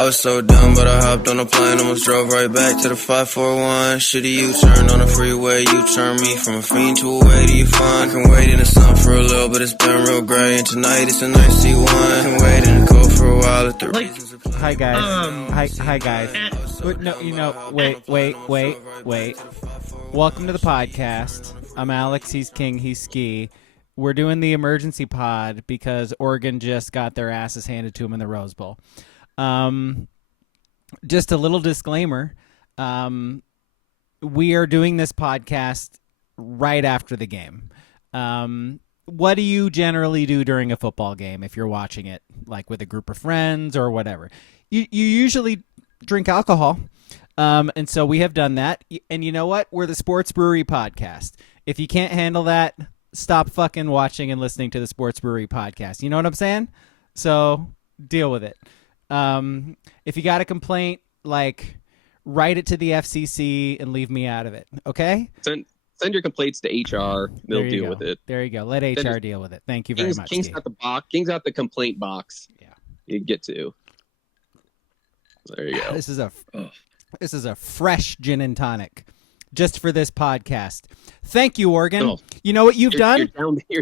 I was so dumb, but I hopped on a plane, almost drove right back to the 541. Shitty U-turn on the freeway, you turn me from a fiend to a way to you fun. I can wait in the sun for a little, but it's been real gray, and tonight it's a nice C1. I can wait in the cold for a while at the reasons of Hi guys. Hi guys. Wait. Welcome to the podcast. I'm Alex, he's King, he's Ski. We're doing the emergency pod because Oregon just got their asses handed to them in the Rose Bowl. Just a little disclaimer. We are doing this podcast right after the game. What do you generally do during a football game if you're watching it, like with a group of friends or whatever? You usually drink alcohol. And so we have done that. And you know what? We're the Sports Brewery Podcast. If you can't handle that, stop fucking watching and listening to the Sports Brewery Podcast. You know what I'm saying? So deal with it. If you got a complaint, like, write it to the FCC and leave me out of it. Okay? Send your complaints to HR. They'll deal with it. There you go. Let HR deal with it. Thank you very much. King's got the box. King's got the complaint box. Yeah. You get to. There you go. This is a fresh gin and tonic just for this podcast. Thank you, Oregon. Oh. You know what you've done?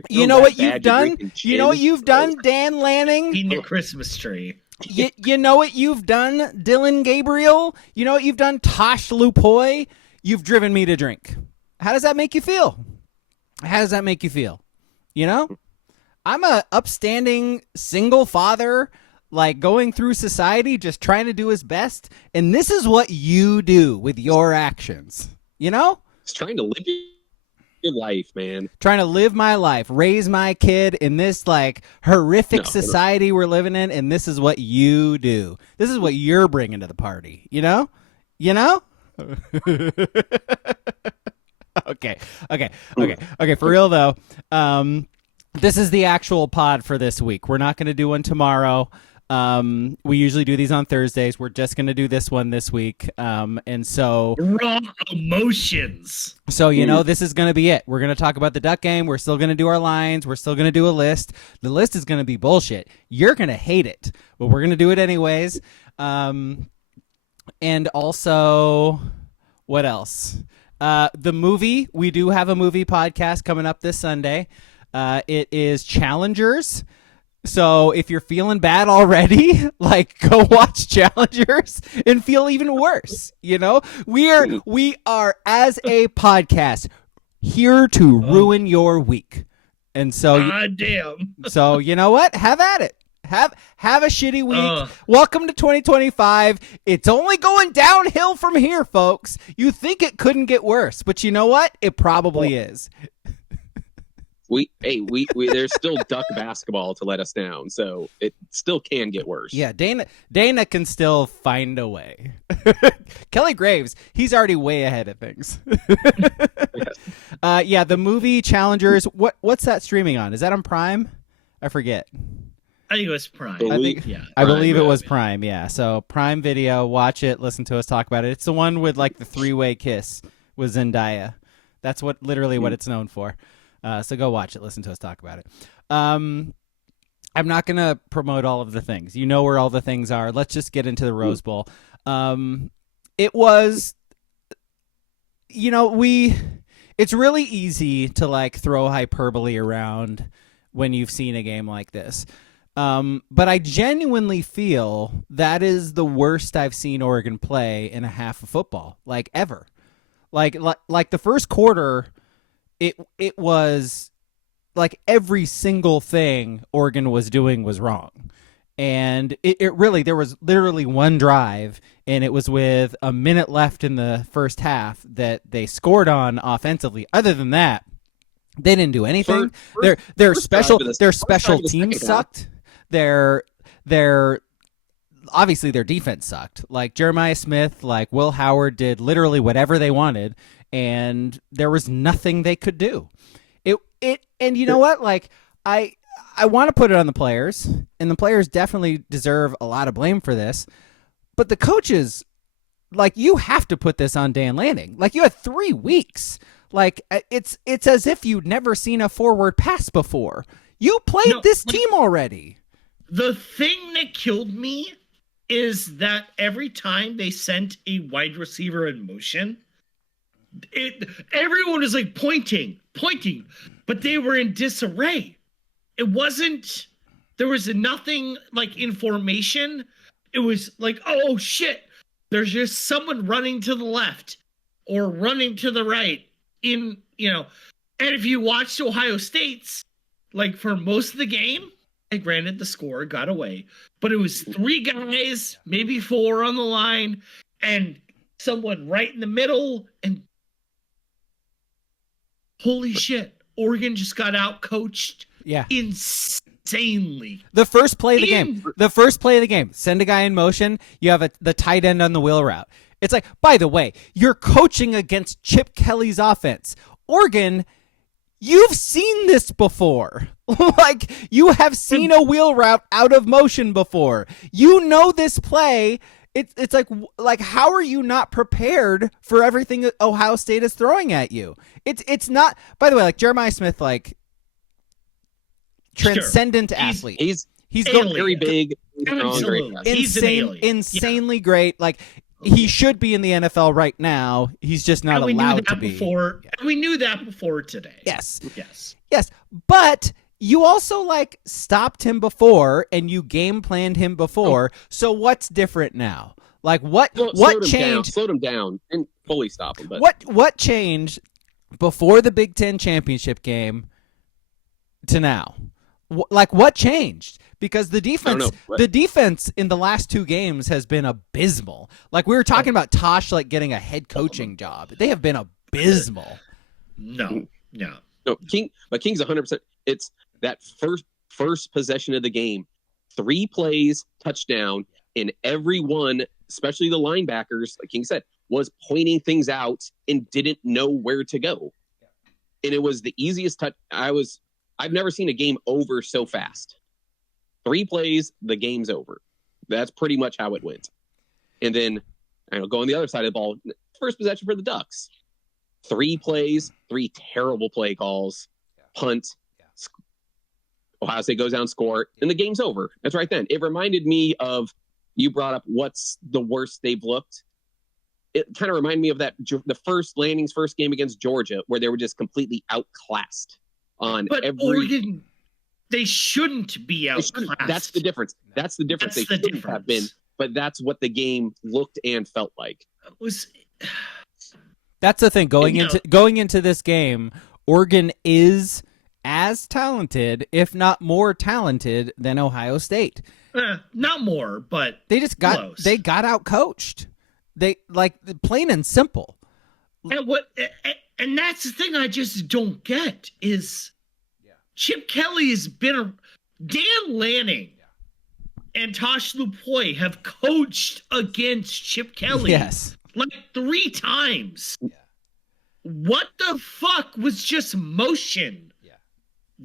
You know what you've done? You know what you've done, Dan Lanning? Eating a Christmas tree. You know what you've done, Dylan Gabriel? You know what you've done, Tosh Lupoy? You've driven me to drink. How does that make you feel? You know? I'm a upstanding single father, like going through society, just trying to do his best. And this is what you do with your actions. You know? Just trying to live your life, man. Trying to live my life, raise my kid in this like horrific society we're living in, and this is what you do. This is what you're bringing to the party. You know? Okay. For real though, this is the actual pod for this week. We're not going to do one tomorrow. We usually do these on Thursdays. We're just going to do this one this week. And so raw emotions. So, you know, this is going to be it. We're going to talk about the Duck game. We're still going to do our lines. We're still going to do a list. The list is going to be bullshit. You're going to hate it, but we're going to do it anyways. And also, what else? The movie, we do have a movie podcast coming up this Sunday. It is Challengers. So if you're feeling bad already, like, go watch Challengers and feel even worse. You know, we are as a podcast here to ruin your week. And so, damn. So you know what? Have at it. Have a shitty week. Welcome to 2025. It's only going downhill from here, folks. You think it couldn't get worse, but you know what? It probably is. We there's still Duck basketball to let us down, so it still can get worse. Yeah, Dana can still find a way. Kelly Graves, he's already way ahead of things. Yeah, the movie Challengers. What's that streaming on? Is that on Prime? I forget. I think it was Prime. I believe it was Prime. Yeah, so Prime Video. Watch it. Listen to us talk about it. It's the one with like the three-way kiss with Zendaya. That's literally what it's known for. So go watch it. Listen to us talk about it. I'm not going to promote all of the things. You know where all the things are. Let's just get into the Rose Bowl. It was, you know, it's really easy to like throw hyperbole around when you've seen a game like this. But I genuinely feel that is the worst I've seen Oregon play in a half of football, like ever. Like the first quarter, it was like every single thing Oregon was doing was wrong. And it really, there was literally one drive, and it was with a minute left in the first half that they scored on offensively. Other than that, they didn't do anything. Their special teams sucked. Their obviously their defense sucked. Like Jeremiah Smith, like Will Howard did literally whatever they wanted, and there was nothing they could do. And you know what? Like I want to put it on the players, and the players definitely deserve a lot of blame for this. But the coaches, like, you have to put this on Dan Lanning. Like, you had 3 weeks. Like, it's as if you'd never seen a forward pass before. You played this team already. The thing that killed me is that every time they sent a wide receiver in motion, everyone was like pointing, but they were in disarray. It wasn't, there was nothing like in formation. It was like, oh shit, there's just someone running to the left or running to the right and if you watched Ohio State's, like for most of the game, granted the score got away, but it was 3 guys, maybe 4 on the line and someone right in the middle, and holy shit, Oregon just got out coached. Yeah. Insanely. The first play of the game. Send a guy in motion. You have the tight end on the wheel route. It's like, by the way, you're coaching against Chip Kelly's offense. Oregon, you've seen this before. Like, you have seen a wheel route out of motion before. You know this play. It's like how are you not prepared for everything that Ohio State is throwing at you? It's not. By the way, like Jeremiah Smith, like transcendent athlete. He's going very big, strong, great. He's insanely great. Like he should be in the NFL right now. He's just not allowed to be. We knew that before today. Yes. But you also like stopped him before and you game planned him before. So what's different now? Like what changed? Slowed him down and fully stop him. But what changed before the Big Ten championship game to now? Like what changed? Because the defense in the last 2 games has been abysmal. Like we were talking about Tosh like getting a head coaching job. They have been abysmal. No. King's 100%. It's that first possession of the game, 3 plays, touchdown, and everyone, especially the linebackers, like King said, was pointing things out and didn't know where to go. And it was the easiest touch. I've never seen a game over so fast. 3 plays, the game's over. That's pretty much how it went. And then, go on the other side of the ball. First possession for the Ducks. 3 plays, 3 terrible play calls, punt. Ohio State goes down, score, and the game's over. That's right then. It reminded me of, you brought up what's the worst they've looked. It kind of reminded me of Lanning's first game against Georgia, where they were just completely outclassed on Oregon, they shouldn't be outclassed. That's the difference. They shouldn't have been, but that's what the game looked and felt like. That's the thing. Going into this game, Oregon is as talented, if not more talented, than Ohio State. Not more, but they just got out coached. They plain and simple. And that's the thing I just don't get is Chip Kelly has been Dan Lanning and Tosh Lupoy have coached against Chip Kelly like 3 times. Yeah. What the fuck was just motion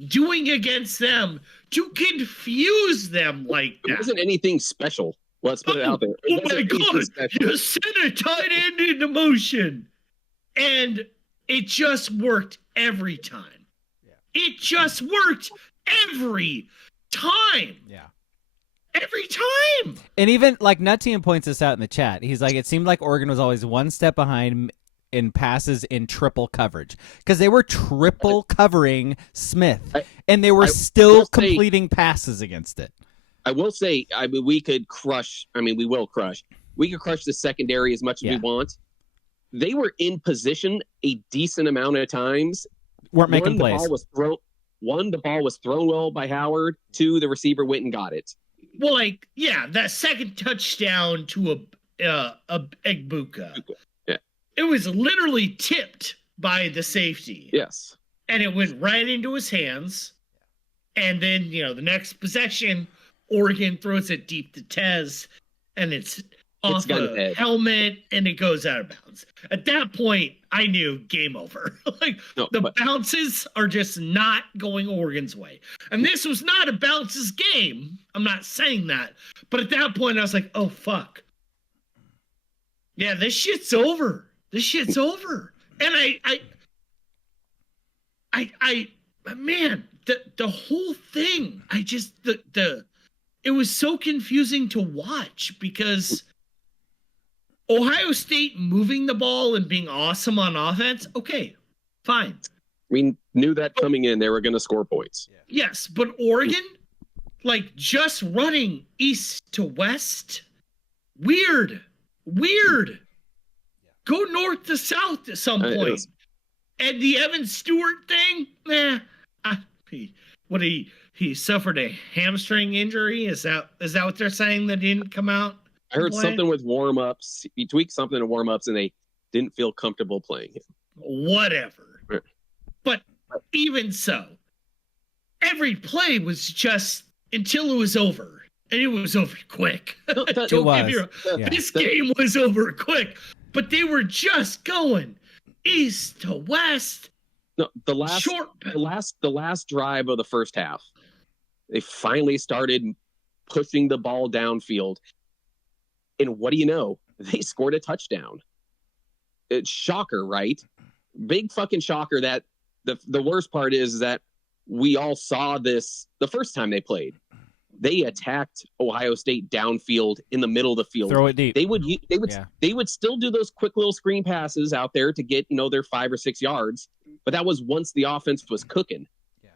doing against them to confuse them like that? It wasn't anything special. Let's put it out there. Oh my God. You sent a tight end into motion. And it just worked every time. Yeah. It just worked every time. Yeah. Every time. And even like Nuttian points this out in the chat. He's like, it seemed like Oregon was always one step behind in passes in triple coverage because they were triple covering Smith and they were still completing passes against it. I will say, we could crush. We will crush. We could crush the secondary as much as we want. They were in position a decent amount of times. Weren't making plays. The ball was thrown well by Howard. 2, the receiver went and got it. Well, that second touchdown to Egbuka. Yeah. It was literally tipped by the safety. Yes. And it went right into his hands. And then, the next possession, Oregon throws it deep to Tez, and it's off the helmet, and it goes out of bounds. At that point, I knew game over. Bounces are just not going Oregon's way. And this was not a bounces game. I'm not saying that. But at that point, I was like, oh, fuck. Yeah, this shit's over. And man, the whole thing, it was so confusing to watch because Ohio State moving the ball and being awesome on offense, okay, fine. We knew that coming in, they were going to score points. Yes, but Oregon, like just running east to west, weird. Go north to south at some point. And the Evan Stewart thing, he suffered a hamstring injury. Is that what they're saying that didn't come out? I heard something with warm-ups. He tweaked something in warm-ups, and they didn't feel comfortable playing him. Whatever. But even so, every play was just until it was over. And it was over quick. This game was over quick. But they were just going east to west. No, the last drive of the first half, they finally started pushing the ball downfield. And what do you know? They scored a touchdown. It's shocker, right? Big fucking shocker. That the worst part is that we all saw this the first time they played. They attacked Ohio State downfield in the middle of the field. Throw it deep. They would still do those quick little screen passes out there to get, their 5 or 6 yards. But that was once the offense was cooking. Yeah.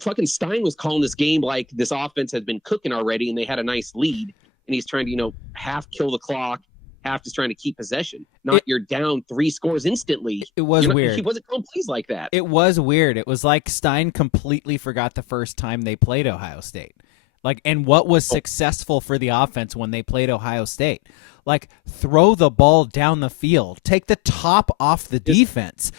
Fucking Stein was calling this game like this offense had been cooking already and they had a nice lead. And he's trying to, half kill the clock, half just trying to keep possession. You're down 3 scores instantly. It was weird. He wasn't calling plays like that. It was weird. It was like Stein completely forgot the first time they played Ohio State. And what was successful for the offense when they played Ohio State? Throw the ball down the field. Take the top off the defense.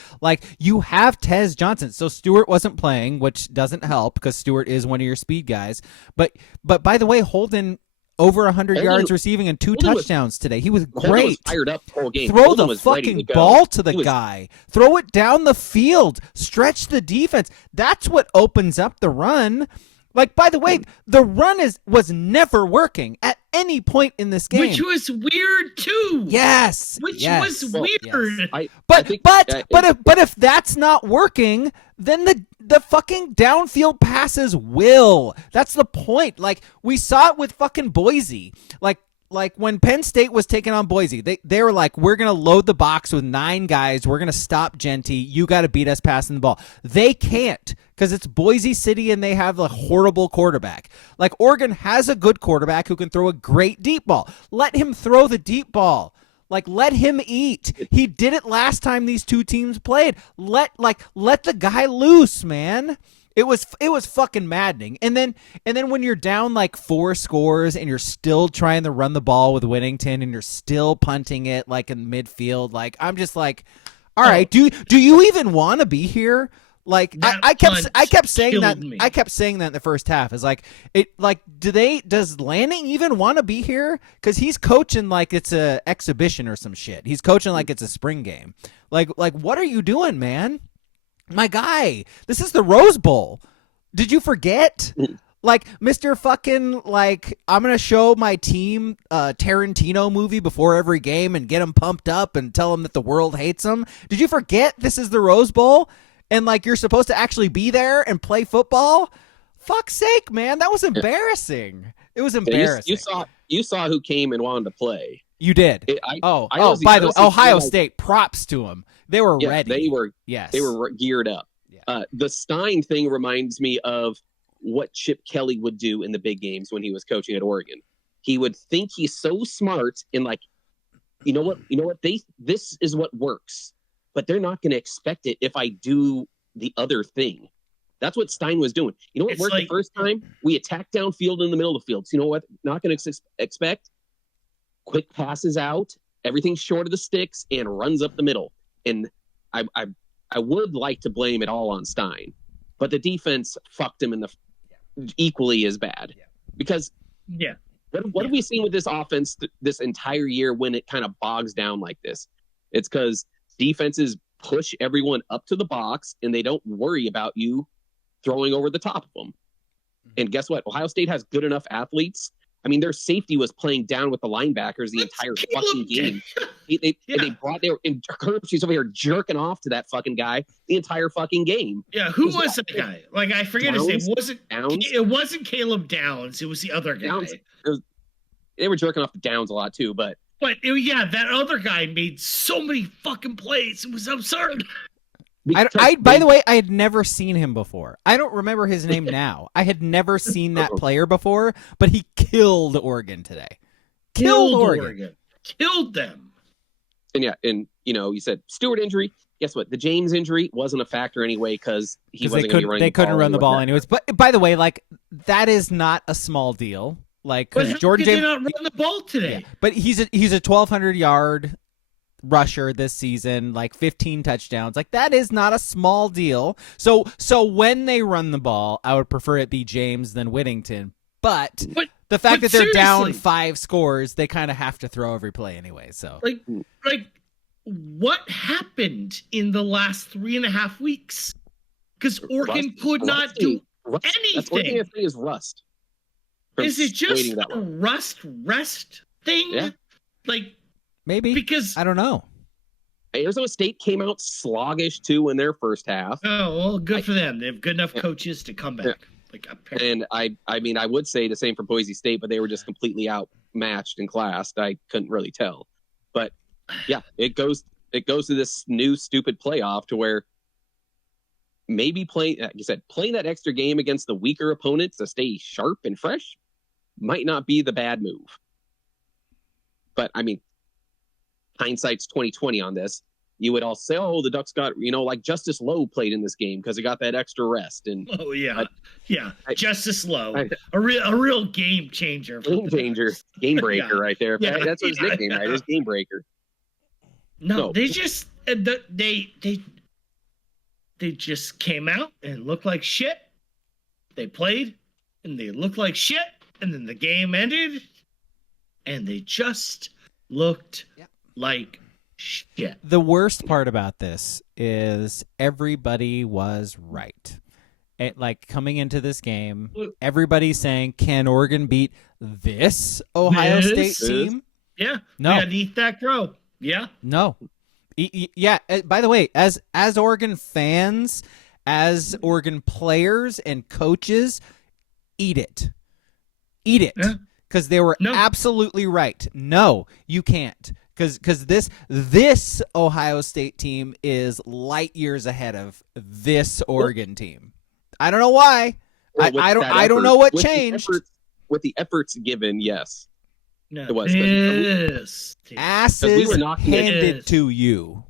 You have Tez Johnson. So Stewart wasn't playing, which doesn't help because Stewart is one of your speed guys. But by the way, Holden over 100 yards receiving and 2 touchdowns today. He was great. Holden was fired up the whole game. Throw Holden the fucking ball to the guy. Throw it down the field. Stretch the defense. That's what opens up the run. By the way, the run was never working at any point in this game. Which was weird too. Yes. Was weird. Yes. But if that's not working, then the fucking downfield passes will. That's the point. We saw it with fucking Boise. When Penn State was taking on Boise, they were like, we're going to load the box with 9 guys. We're going to stop Genty. You got to beat us passing the ball. They can't because it's Boise City and they have a horrible quarterback. Oregon has a good quarterback who can throw a great deep ball. Let him throw the deep ball. Let him eat. He did it last time these 2 teams played. Let the guy loose, man. It was fucking maddening. And then when you're down 4 scores and you're still trying to run the ball with Whittington and you're still punting it in midfield, I'm just all right, do you even want to be here? I kept saying that me. I kept saying that in the first half. Is does Lanning even want to be here? Because he's coaching like it's a exhibition or some shit. He's coaching like it's a spring game. What are you doing, man? My guy, this is the Rose Bowl. Did you forget? Mr. fucking, I'm going to show my team a Tarantino movie before every game and get them pumped up and tell them that the world hates them. Did you forget this is the Rose Bowl? And, you're supposed to actually be there and play football? Fuck's sake, man. That was embarrassing. It was embarrassing. You saw who came and wanted to play. You did. By the way, Ohio State, props to them. They were ready. They were geared up. Yeah. The Stein thing reminds me of what Chip Kelly would do in the big games when he was coaching at Oregon. He would think he's so smart and you know what? This is what works, but they're not going to expect it if I do the other thing. That's what Stein was doing. You know what worked the first time? We attacked downfield in the middle of the field. So you know what? Not going to expect quick passes out, everything short of the sticks, and runs up the middle. And I would like to blame it all on Stein, but the defense fucked him in the equally as bad. Because what have we seen with this offense this entire year when it kind of bogs down like this? It's because defenses push everyone up to the box and they don't worry about you throwing over the top of them. And guess what? Ohio State has good enough athletes. I mean, their safety was playing down with the linebackers the entire fucking game. They brought their and Herbstreit's over here jerking off to that fucking guy the entire fucking game. Yeah, who was that guy? Like, I forget his name. Downs? It wasn't Caleb Downs. It was the other guy. They were jerking off to Downs a lot too, but that other guy made so many fucking plays. It was absurd. By the way, I had never seen him before. I don't remember his name now. I had never seen that player before, but he killed Oregon today. Killed Oregon. Killed them. And you said Stewart injury. Guess what? The James injury wasn't a factor anyway because he wasn't going to be running. They couldn't run the ball anyways. But by the way, like, that is not a small deal. Like, because Jordan James did not run the ball today. Yeah, but he's a 1,200-yard rusher this season, like 15 touchdowns. Like, that is not a small deal. So when they run the ball, I would prefer it be James than Whittington. But the fact that they're down 5 scores, they kind of have to throw every play anyway. So like what happened in the last 3.5 weeks? Because Oregon could not do anything. That's one thing I say is rust. Is it just a rest thing? Yeah. Like, maybe, because I don't know. Arizona State came out sluggish too in their first half. Oh, well, good for them. They have good enough coaches to come back. Yeah. Like, apparently. And I would say the same for Boise State, but they were just completely outmatched and classed. I couldn't really tell. But yeah, it goes to this new stupid playoff to where maybe playing that extra game against the weaker opponents to stay sharp and fresh might not be the bad move. But I mean, hindsight's 20/20 on this. You would all say, "Oh, the Ducks got like Justice Lowe played in this game because he got that extra rest." And Justice Lowe, a real game changer, game breaker, right there. Yeah, that's what his nickname, right? His game breaker. No, they just they just came out and looked like shit. They played and they looked like shit, and then the game ended, and they just looked like shit. The worst part about this is everybody was right. Like, coming into this game, everybody's saying, can Oregon beat this Ohio State team? Yeah. No. We gotta eat that crow. Yeah. No. Yeah. By the way, as Oregon fans, as Oregon players and coaches, eat it. Eat it. Because they were absolutely right. No, you can't. Because this Ohio State team is light years ahead of this Oregon team. I don't know why. I don't know what changed. With the efforts given, yes. No, it was. Asses we were handed to you.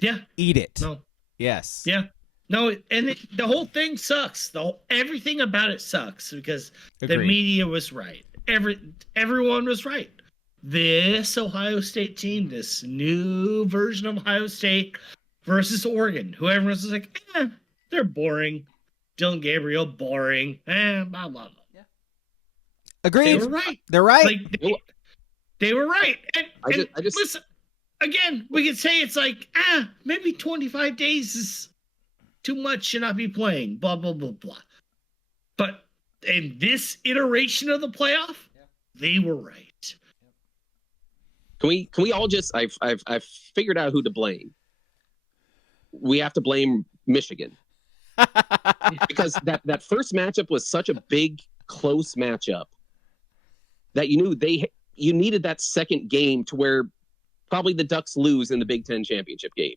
Yeah. Eat it. No. Yes. Yeah. No, and the whole thing sucks. Everything about it sucks because the media was right. Everyone was right. This Ohio State team, this new version of Ohio State versus Oregon, who everyone's just like, they're boring. Dylan Gabriel, boring. Blah, blah, blah. Yeah. Agreed. They were right. They're right. Like, they were right. And I just listen, again, we could say it's like, maybe 25 days is too much to not be playing, blah, blah, blah, blah. But in this iteration of the playoff, they were right. Can we all just I've figured out who to blame. We have to blame Michigan. Because that first matchup was such a big, close matchup that you knew you needed that second game to where probably the Ducks lose in the Big Ten championship game.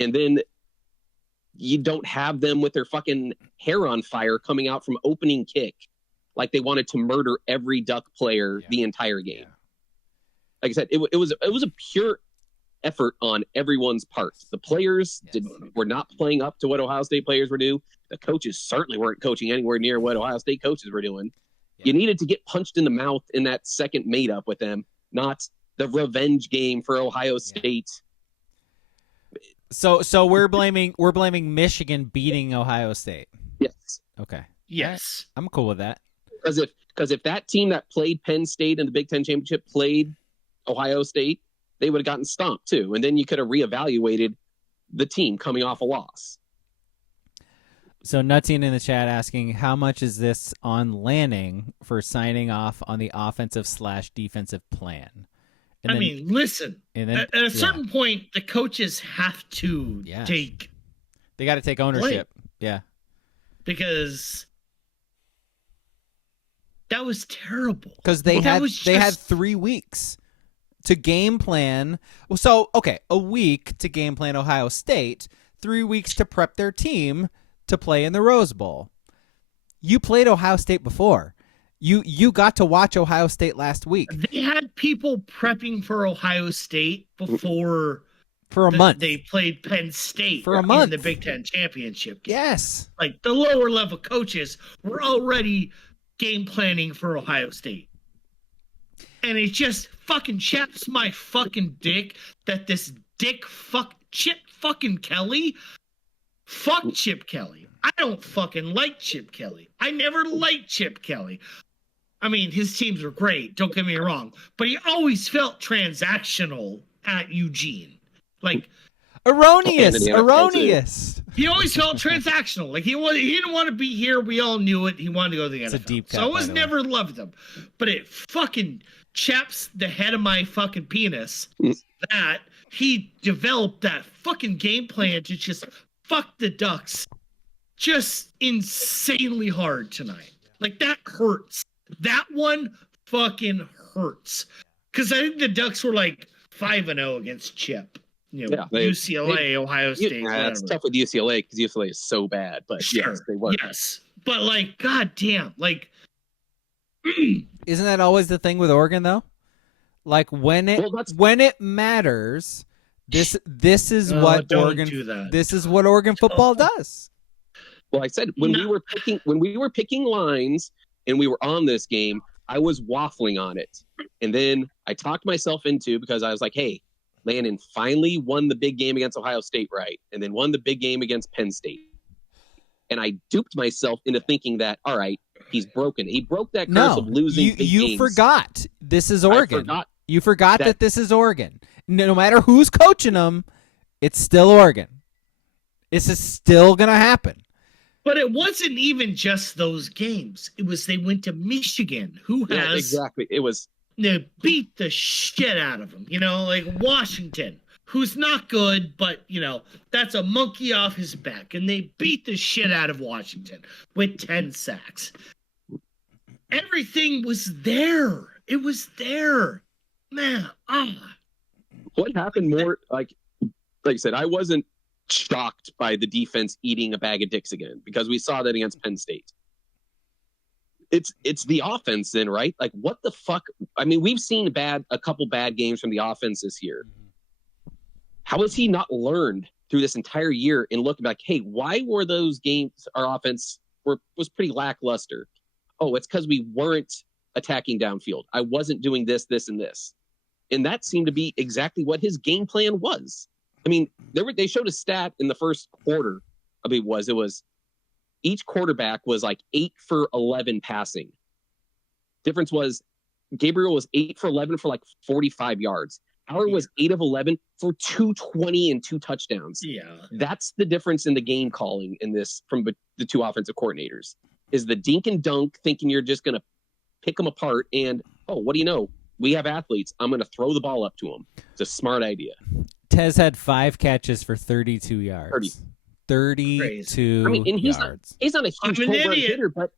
And then you don't have them with their fucking hair on fire coming out from opening kick like they wanted to murder every Duck player the entire game. Yeah. Like I said, it was a pure effort on everyone's part. The players were not playing up to what Ohio State players were doing. The coaches certainly weren't coaching anywhere near what Ohio State coaches were doing. Yeah. You needed to get punched in the mouth in that second made up with them, not the revenge game for Ohio State. So we're blaming Michigan beating Ohio State. Yes. Okay. Yes. I'm cool with that. Because if that team that played Penn State in the Big Ten championship played Ohio State, they would have gotten stomped too. And then you could have reevaluated the team coming off a loss. So Nutsien in the chat asking, how much is this on Lanning for signing off on the offensive/defensive plan? And I mean, listen. and then, At a certain point, the coaches have to take. They got to take ownership. Yeah. Because that was terrible. Because they had 3 weeks to game plan. So, okay, a week to game plan Ohio State, 3 weeks to prep their team to play in the Rose Bowl. You played Ohio State before. You got to watch Ohio State last week. They had people prepping for Ohio State before for a month. They played Penn State for a month in the Big Ten championship game. Yes. Like the lower level coaches were already game planning for Ohio State. And it just fucking chaps my fucking dick that this Chip fucking Kelly. Fuck Chip Kelly. I don't fucking like Chip Kelly. I never liked Chip Kelly. I mean, his teams were great, don't get me wrong, but he always felt transactional at Eugene. Like erroneous. He always felt transactional. Like he didn't want to be here. We all knew it. He wanted to go to the NFL. It's a deep cut, so I was never loved him. But it fucking chaps the head of my fucking penis that he developed that fucking game plan to just fuck the Ducks just insanely hard tonight. Like that hurts. That one fucking hurts. Because I think the Ducks were like 5-0 against Chip. You know, UCLA, Ohio State. Yeah, it's tough with UCLA because UCLA is so bad. But sure, yes, they were. Yes. But like, goddamn, like isn't that always the thing with Oregon though? Like when it matters, this is what Oregon football does. Well, I said when we were picking lines and we were on this game, I was waffling on it. And then I talked myself into, because I was like, hey, Lanning finally won the big game against Ohio State, right? And then won the big game against Penn State. And I duped myself into thinking that, all right, he's broken. He broke that curse of losing big games. You forgot this is Oregon. You forgot that this is Oregon. No matter who's coaching them, it's still Oregon. This is still going to happen. But it wasn't even just those games. It was they went to Michigan, who has exactly. It was they beat the shit out of them. You know, like Washington, who's not good, but you know that's a monkey off his back, and they beat the shit out of Washington with 10 sacks. Everything was there. It was there, man. What happened more? Like I said, I wasn't shocked by the defense eating a bag of dicks again because we saw that against Penn State. It's the offense then, right? Like what the fuck? I mean, we've seen a couple bad games from the offense this year. How has he not learned through this entire year and looked like, hey, why were those games our offense was pretty lackluster? Oh, it's because we weren't attacking downfield. I wasn't doing this, and this. And that seemed to be exactly what his game plan was. I mean, they showed a stat in the first quarter. I mean, it was each quarterback was like 8 for 11 passing. Difference was Gabriel was 8 for 11 for like 45 yards. Howard was 8 of 11 for 220 and 2 touchdowns. Yeah. That's the difference in the game calling in this from the two offensive coordinators is the dink and dunk thinking you're just going to pick them apart. And, oh, what do you know? We have athletes. I'm going to throw the ball up to them. It's a smart idea. Tez had 5 catches for 32 yards. 32 I mean, and he's yards. He's not a huge home run hitter, but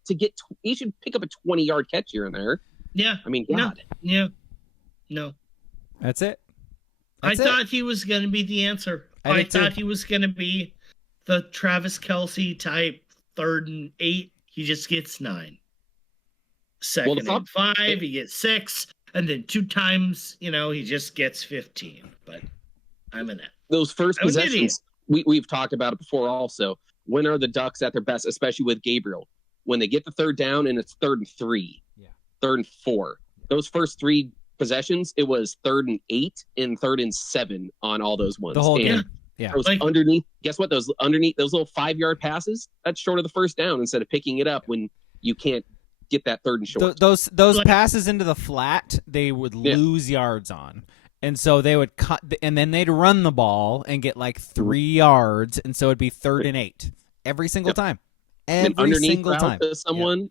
he should pick up a 20-yard catch here and there. Yeah. I mean, God. No. That's it. I thought he was going to be the answer. I thought he was going to be the Travis Kelce type 3rd and 8. He just gets 9. 2nd and 5, he gets 6. And then 2 times, he just gets 15. But I'm in it. Those first possessions, we've talked about it before also. When are the Ducks at their best, especially with Gabriel? When they get the 3rd down and it's 3rd and 3, 3rd and 4. Those first 3 possessions, it was 3rd and 8 and 3rd and 7 on all those ones. The whole game. Yeah. Those underneath, guess what? Those little 5-yard passes, that's short of the first down instead of picking it up when you can't get that 3rd and short. Those passes into the flat, they would lose yards on. And so they would cut, and then they'd run the ball and get like 3 yards, and so it'd be 3rd and 8 every single time. Every single time. To someone.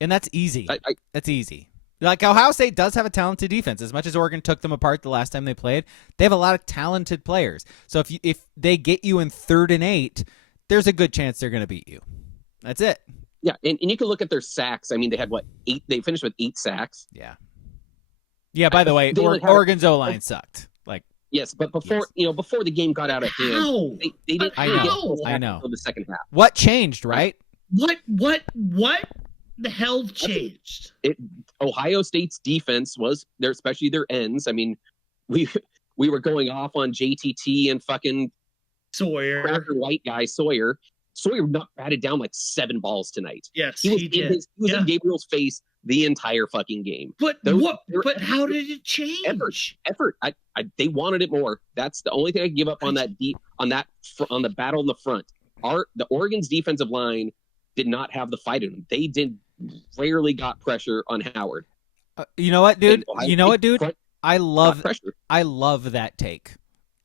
And that's easy. That's easy. Like, Ohio State does have a talented defense. As much as Oregon took them apart the last time they played, they have a lot of talented players. So if they get you in 3rd and 8, there's a good chance they're going to beat you. That's it. Yeah, and you can look at their sacks. I mean, they had, 8? They finished with 8 sacks. Yeah. Yeah, by the way, Oregon's O-line sucked. Like, yes, but before the game got out of hand, they didn't. I know. Until the second half. What changed, right? What the hell changed? Ohio State's defense was there, especially their ends. I mean, we were going off on JTT and fucking Sawyer, cracker white guy Sawyer. Sawyer not batted down like 7 balls tonight. Yes, he did. He was in Gabriel's face the entire fucking game. But how did it change? Effort. They wanted it more. That's the only thing I can give up on that on the battle in the front. The Oregon's defensive line did not have the fight in them. They rarely got pressure on Howard. You know what, dude? I love that take.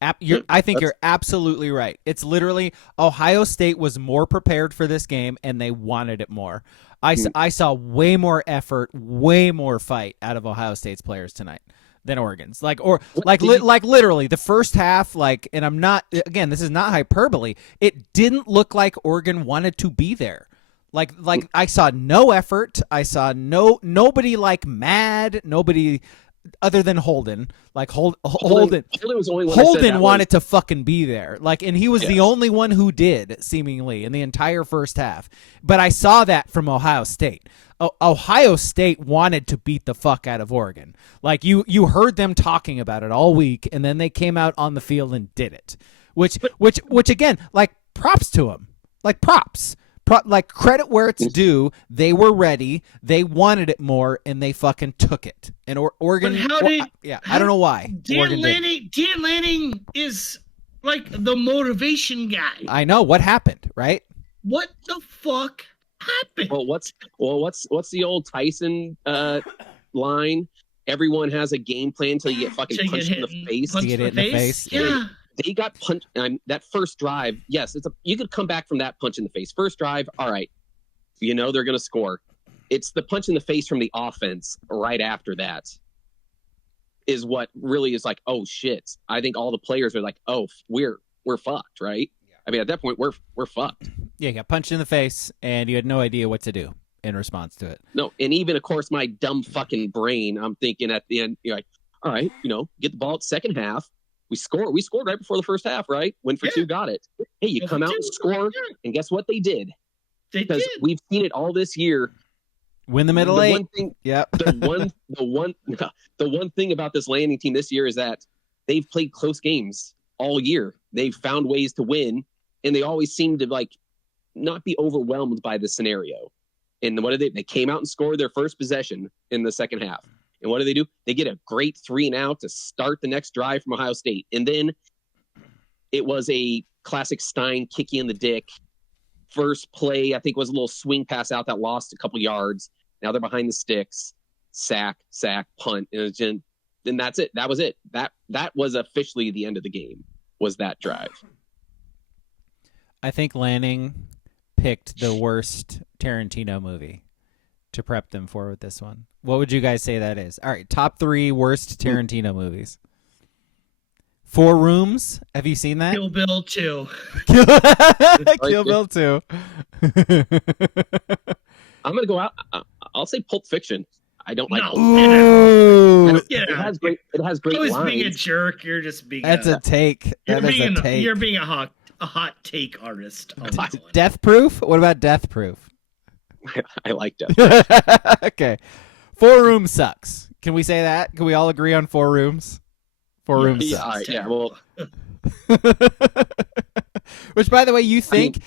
I think you're absolutely right. It's literally Ohio State was more prepared for this game, and they wanted it more. I saw way more effort, way more fight out of Ohio State's players tonight than Oregon's. Literally the first half. And I'm not, again, this is not hyperbole. It didn't look like Oregon wanted to be there. Like I saw no effort. I saw nobody mad. Nobody. Other than Holden, Holden was the only one Holden wanted to fucking be there, and he was the only one who did, seemingly, in the entire first half. But I saw that from Ohio State. Ohio State wanted to beat the fuck out of Oregon. You heard them talking about it all week, and then they came out on the field and did it. Which again, props to them. Props. Credit where it's due. They were ready. They wanted it more, and they fucking took it. And Oregon, I don't know why. Dan Lanning is the motivation guy. I know what happened, right? What the fuck happened? Well, what's the old Tyson line? Everyone has a game plan until you get fucking punched in the face. You get hit in the face. Yeah. They got punched. That first drive, yes, you could come back from that punch in the face. First drive, all right, they're going to score. It's the punch in the face from the offense right after that is what really is oh shit. I think all the players are oh, we're fucked, right? Yeah. I mean, at that point, we're fucked. Yeah, you got punched in the face, and you had no idea what to do in response to it. No, and even of course, my dumb fucking brain, I'm thinking at the end, you're all right, get the ball at second half. We scored right before the first half, right? Went for 2, got it. Hey, you come out and score, and guess what they did? Because we've seen it all this year. Win the middle 8. The one thing about this Lanning team this year is that they've played close games all year. They've found ways to win, and they always seem to not be overwhelmed by the scenario. And what did they? They came out and scored their first possession in the second half. And what do? They get a great 3-and-out to start the next drive from Ohio State. And then it was a classic Stein kick you in the dick. First play, I think, was a little swing pass out that lost a couple yards. Now they're behind the sticks. Sack, punt. And that's it. That was it. That was officially the end of the game, was that drive. I think Lanning picked the worst Tarantino movie to prep them for with this one. What would you guys say that is? All right, top 3 worst Tarantino movies. 4 Rooms. Have you seen that? Kill Bill 2. Kill Bill 2. I'm gonna go out. I'll say Pulp Fiction. I don't like. Ooh. It has great lines. Being a jerk. You're just being. That's a take. You're being a hot take artist. Death Proof. What about Death Proof? I like Death. Okay. 4 Rooms sucks. Can we say that? Can we all agree on 4 Rooms? 4 Rooms sucks. All right, yeah, well. Which, by the way, you think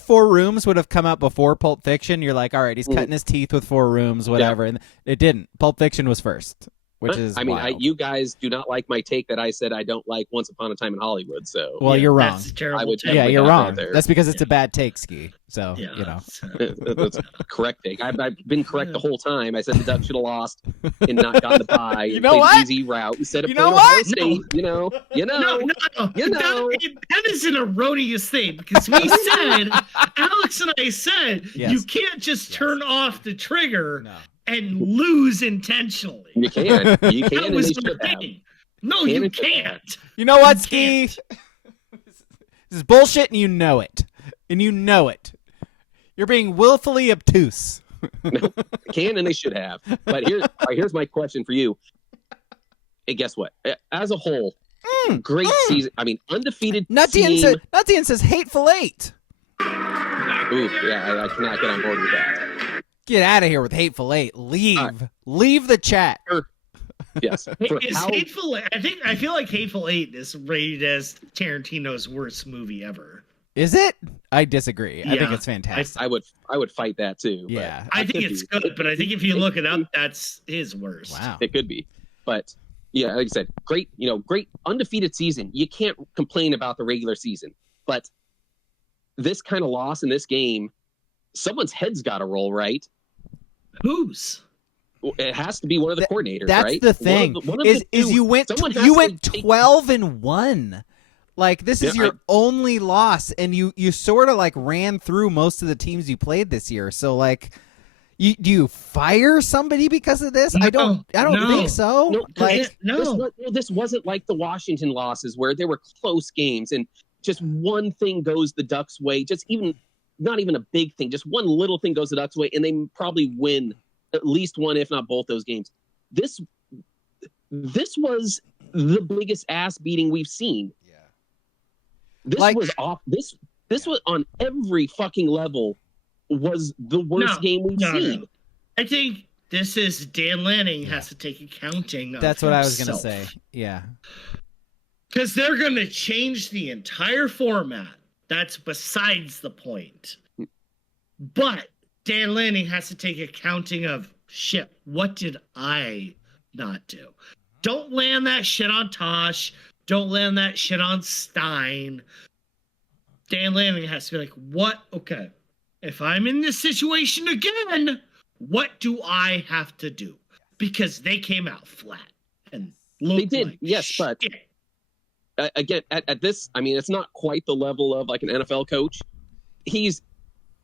4 Rooms would have come out before Pulp Fiction? You're like, all right, he's cutting his teeth with 4 Rooms, whatever. Yeah. And it didn't. Pulp Fiction was first. Which is wild. You guys do not like my take that I said I don't like Once Upon a Time in Hollywood. So you're wrong. That's a terrible take. Yeah, you're wrong. That's because it's a bad take, Ski. So that's a correct take. I've been correct the whole time. I said the Ducks should have lost and not gotten the bye. You know what? Easy route instead of you know what? State. No. That is an erroneous thing because we said Alex and I said you can't just turn off the trigger. No. and lose intentionally. You can. You can. That And was they the should have. thing. No, you can't. You know what, You Ski? can't. This is bullshit, and you know it. And you know it. You're being willfully obtuse. Can and they should have. But here's my question for you. Hey, guess what? As a whole, great season. I mean, undefeated team. Nutian says hateful eight. Ooh, yeah, I cannot get on board with that. Get out of here with hateful eight. Leave. Leave the chat. Yes. Hateful Eight? I feel like Hateful Eight is rated as Tarantino's worst movie ever. Is it? I disagree. I think Yeah. it's fantastic. I would fight that too. Yeah. But I think it's good, but I think if you look it up, that's his worst. Wow. It could be. But yeah, like I said, great undefeated season. You can't complain about the regular season. But this kind of loss in this game, someone's head's got to roll, right? Whose? It has to be one of the coordinators, That's right? the thing. Is you went 12-1. Like, this is your only loss, and you sort of like ran through most of the teams you played this year. So like, do you fire somebody because of this? No, I don't think so. No, this wasn't like the Washington losses where they were close games and just one thing goes the Ducks' way. Not even a big thing, just one little thing goes the Ducks' way, and they probably win at least one, if not both, those games. This was the biggest ass beating we've seen. This was off. This was on every fucking level. Was the worst game we've seen. No. I think this is Dan Lanning has to take accounting of That's what I was going to say. Yeah. Because they're going to change the entire format. That's besides the point. But Dan Lanning has to take accounting of, shit, what did I not do? Don't land that shit on Tosh. Don't land that shit on Stein. Dan Lanning has to be like, what? Okay, if I'm in this situation again, what do I have to do? Because they came out flat and looked they did, like yes, shit. But again, at this, I mean, it's not quite the level of like an NFL coach. He's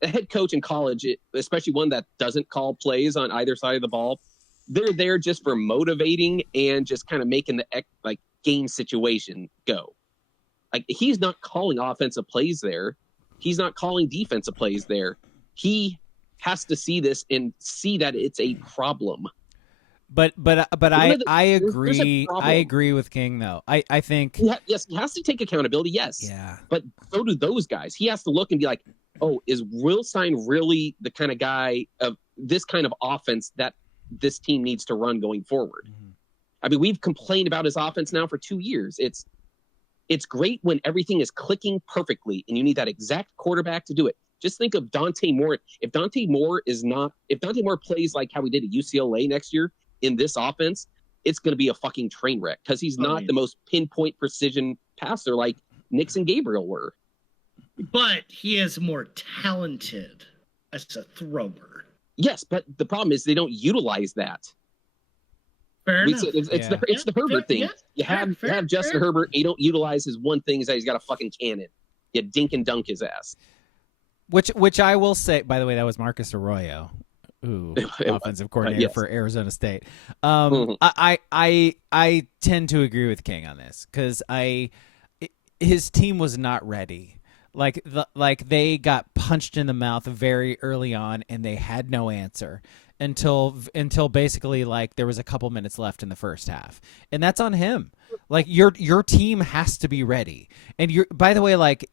a head coach in college, especially one that doesn't call plays on either side of the ball. They're there just for motivating and just kind of making the game situation go. Like, he's not calling offensive plays there. He's not calling defensive plays there. He has to see this and see that it's a problem. But I agree. problem. I agree with King though. I think Yes, he has to take accountability. Yes. Yeah. But so do those guys. He has to look and be like, oh, is Wilstein really the kind of guy of this kind of offense that this team needs to run going forward? Mm-hmm. I mean, we've complained about his offense now for 2 years. It's great when everything is clicking perfectly and you need that exact quarterback to do it. Just think of Dante Moore. If Dante Moore plays like how he did at UCLA next year in this offense, it's going to be a fucking train wreck because he's not the most pinpoint precision passer like Nix and Gabriel were. But he is more talented as a thrower. Yes, but the problem is they don't utilize that. Fair enough. It's the Herbert thing. You have Justin Herbert, and you don't utilize his one thing is that he's got a fucking cannon. You dink and dunk his ass. Which I will say, by the way, that was Marcus Arroyo, offensive coordinator for Arizona State. I tend to agree with King on this because his team was not ready. Like they got punched in the mouth very early on, and they had no answer until basically like there was a couple minutes left in the first half, and that's on him. Like your team has to be ready, and by the way, like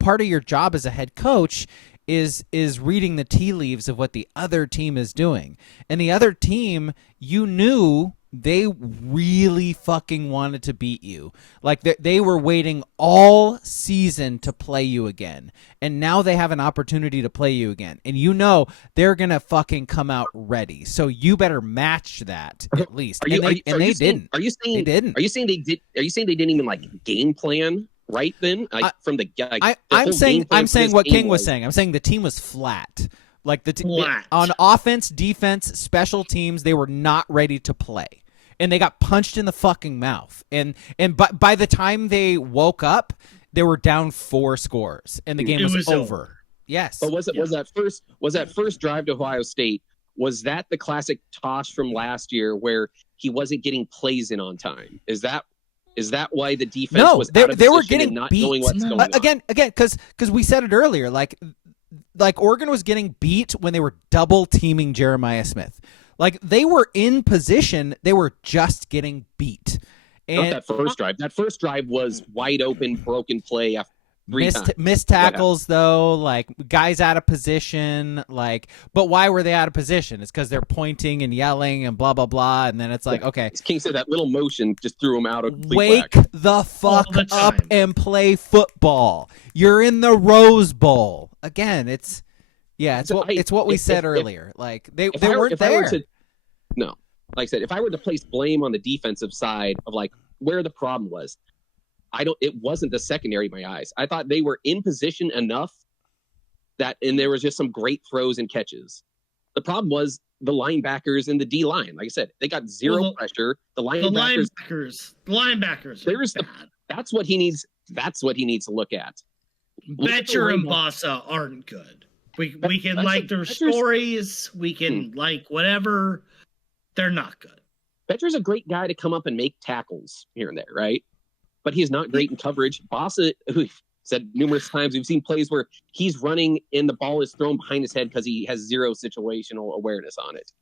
part of your job as a head coach is reading the tea leaves of what the other team is doing, and the other team, you knew they really fucking wanted to beat you. Like they were waiting all season to play you again. And now they have an opportunity to play you again. And you know they're going to fucking come out ready. So you better match that at least. They didn't. Are you saying they didn't? Are you saying they didn't even like game plan right then? I'm saying what King was saying. I'm saying the team was flat. Like on offense, defense, special teams, they were not ready to play. And they got punched in the fucking mouth. And by the time they woke up, they were down 4 scores, and the game was over. Yes. But was that first drive to Ohio State? was that the classic toss from last year where he wasn't getting plays in on time? Is that why the defense was out of they were position getting and not beat. knowing what's going on? Again, because we said it earlier, like Oregon was getting beat when they were double teaming Jeremiah Smith. Like they were in position, they were just getting beat. And not that first drive. That first drive was wide open, broken play after missed tackles though, like guys out of position, like, but why were they out of position? It's because they're pointing and yelling and blah blah blah, and then it's like, okay, as King said, that little motion just threw him out of complete wake whack. the fuck up and play football. You're in the Rose Bowl again. It's what we said earlier. Like they weren't there. No, like I said, if I were to place blame on the defensive side of like where the problem was, it wasn't the secondary in my eyes. I thought they were in position enough and there was just some great throws and catches. The problem was the linebackers and the D line. Like I said, they got zero pressure. The linebackers. That's what he needs. That's what he needs to look at. Betcher and Bossa aren't good. We can like their stories. We can like whatever. They're not good. Betcher's a great guy to come up and make tackles here and there, right? But he's not great in coverage. Bossa, we've said numerous times, we've seen plays where he's running and the ball is thrown behind his head because he has zero situational awareness on it.